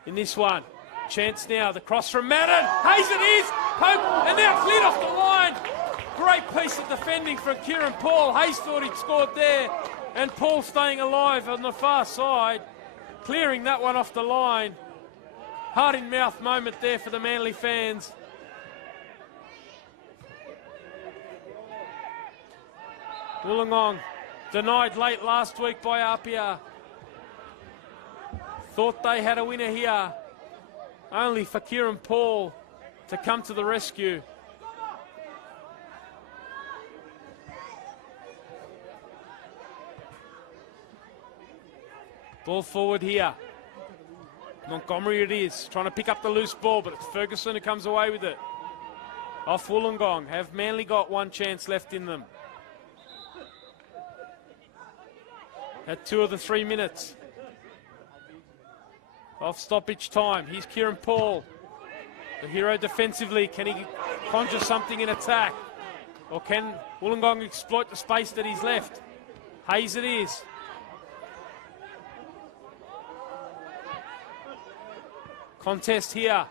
in this one. Chance now, the cross from Madden. Hayes it is, Pope, and now cleared off the line. Great piece of defending from Kieran Paul. Hayes thought he'd scored there, and Paul staying alive on the far side. Clearing that one off the line. Heart-in-mouth moment there for the Manly fans. Wollongong denied late last week by Apia. Thought they had a winner here. Only for Kieran Paul to come to the rescue. Ball forward here. Montgomery it is, trying to pick up the loose ball, but it's Ferguson who comes away with it. Off Wollongong. Have Manly got one chance left in them? At 2 of the 3 minutes. Off stoppage time. Here's Kieran Paul, the hero defensively. Can he conjure something in attack? Or can Wollongong exploit the space that he's left? Hayes it is. Contest here.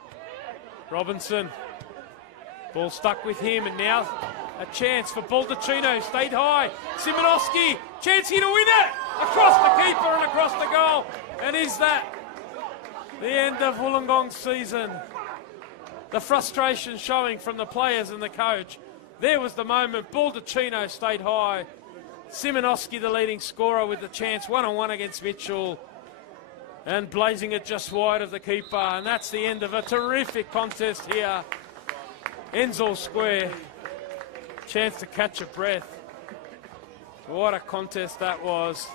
Robinson. Ball stuck with him, and now a chance for Baldacchino. Stayed high. Simonoski. Chance here to win it. Across the keeper and across the goal. And is that the end of Wollongong's season? The frustration showing from the players and the coach. There was the moment. Baldacchino stayed high. Simonoski, the leading scorer, with the chance one-on-one against Mitchell. And blazing it just wide of the keeper. And that's the end of a terrific contest here. Ensor Square. Chance to catch a breath. What a contest that was.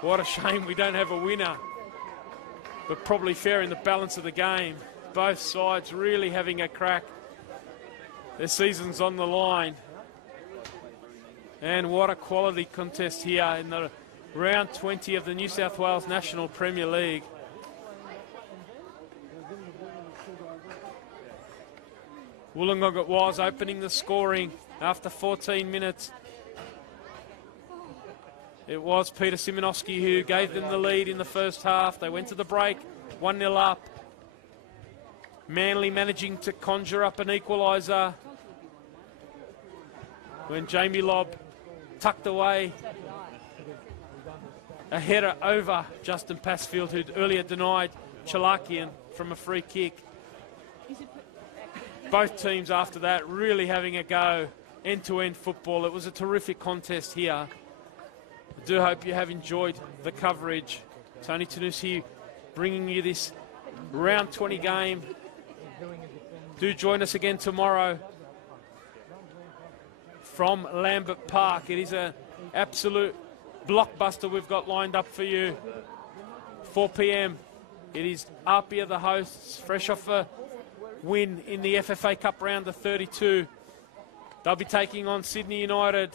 What a shame we don't have a winner. But probably fair in the balance of the game. Both sides really having a crack. Their season's on the line. And what a quality contest here in the round 20 of the New South Wales National Premier League. Wollongong it was, opening the scoring after 14 minutes. It was Peter Simonoski who gave them the lead in the first half. They went to the break, 1-0 up. Manly managing to conjure up an equaliser when Jamie Lobb tucked away a header over Justin Passfield, who'd earlier denied Chalakian from a free kick. Both teams after that really having a go, end-to-end football. It was a terrific contest here. I do hope you have enjoyed the coverage. Tony Tanusi bringing you this round 20 game. Do join us again tomorrow from Lambert Park. It is an absolute blockbuster we've got lined up for you. 4 p.m. It is Apia the hosts, fresh off a win in the FFA Cup round of 32. They'll be taking on Sydney United,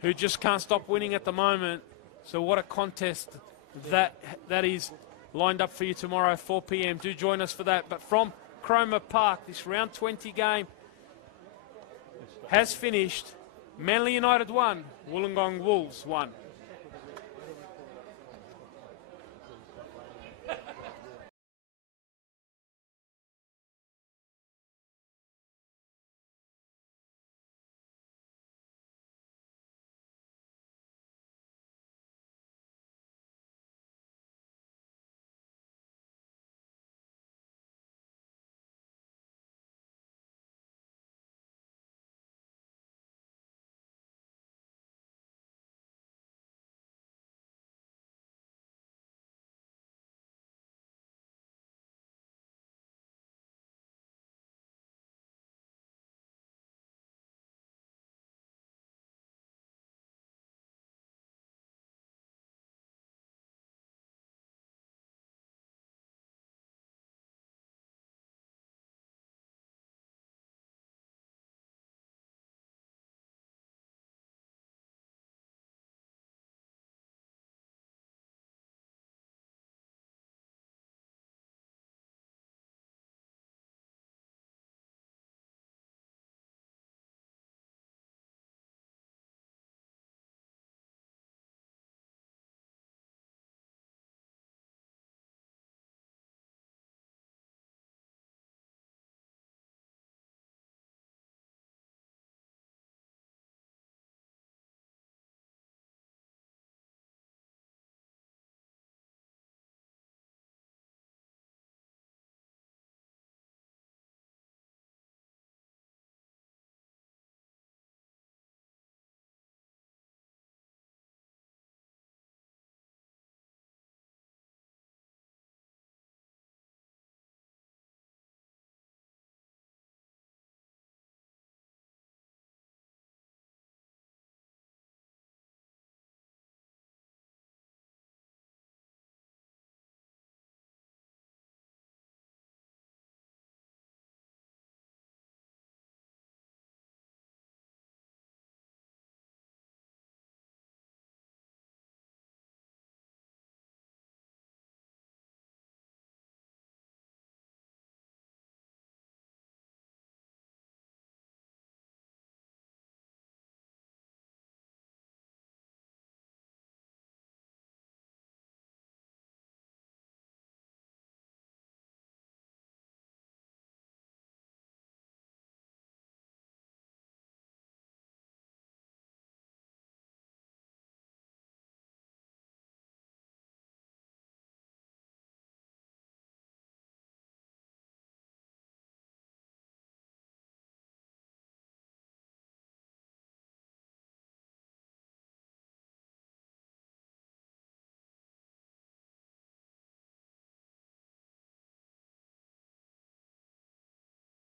who just can't stop winning at the moment. So what a contest that is lined up for you tomorrow, 4 p.m. Do join us for that. But from Cromer Park, this round 20 game has finished. Manly United 1, Wollongong Wolves 1.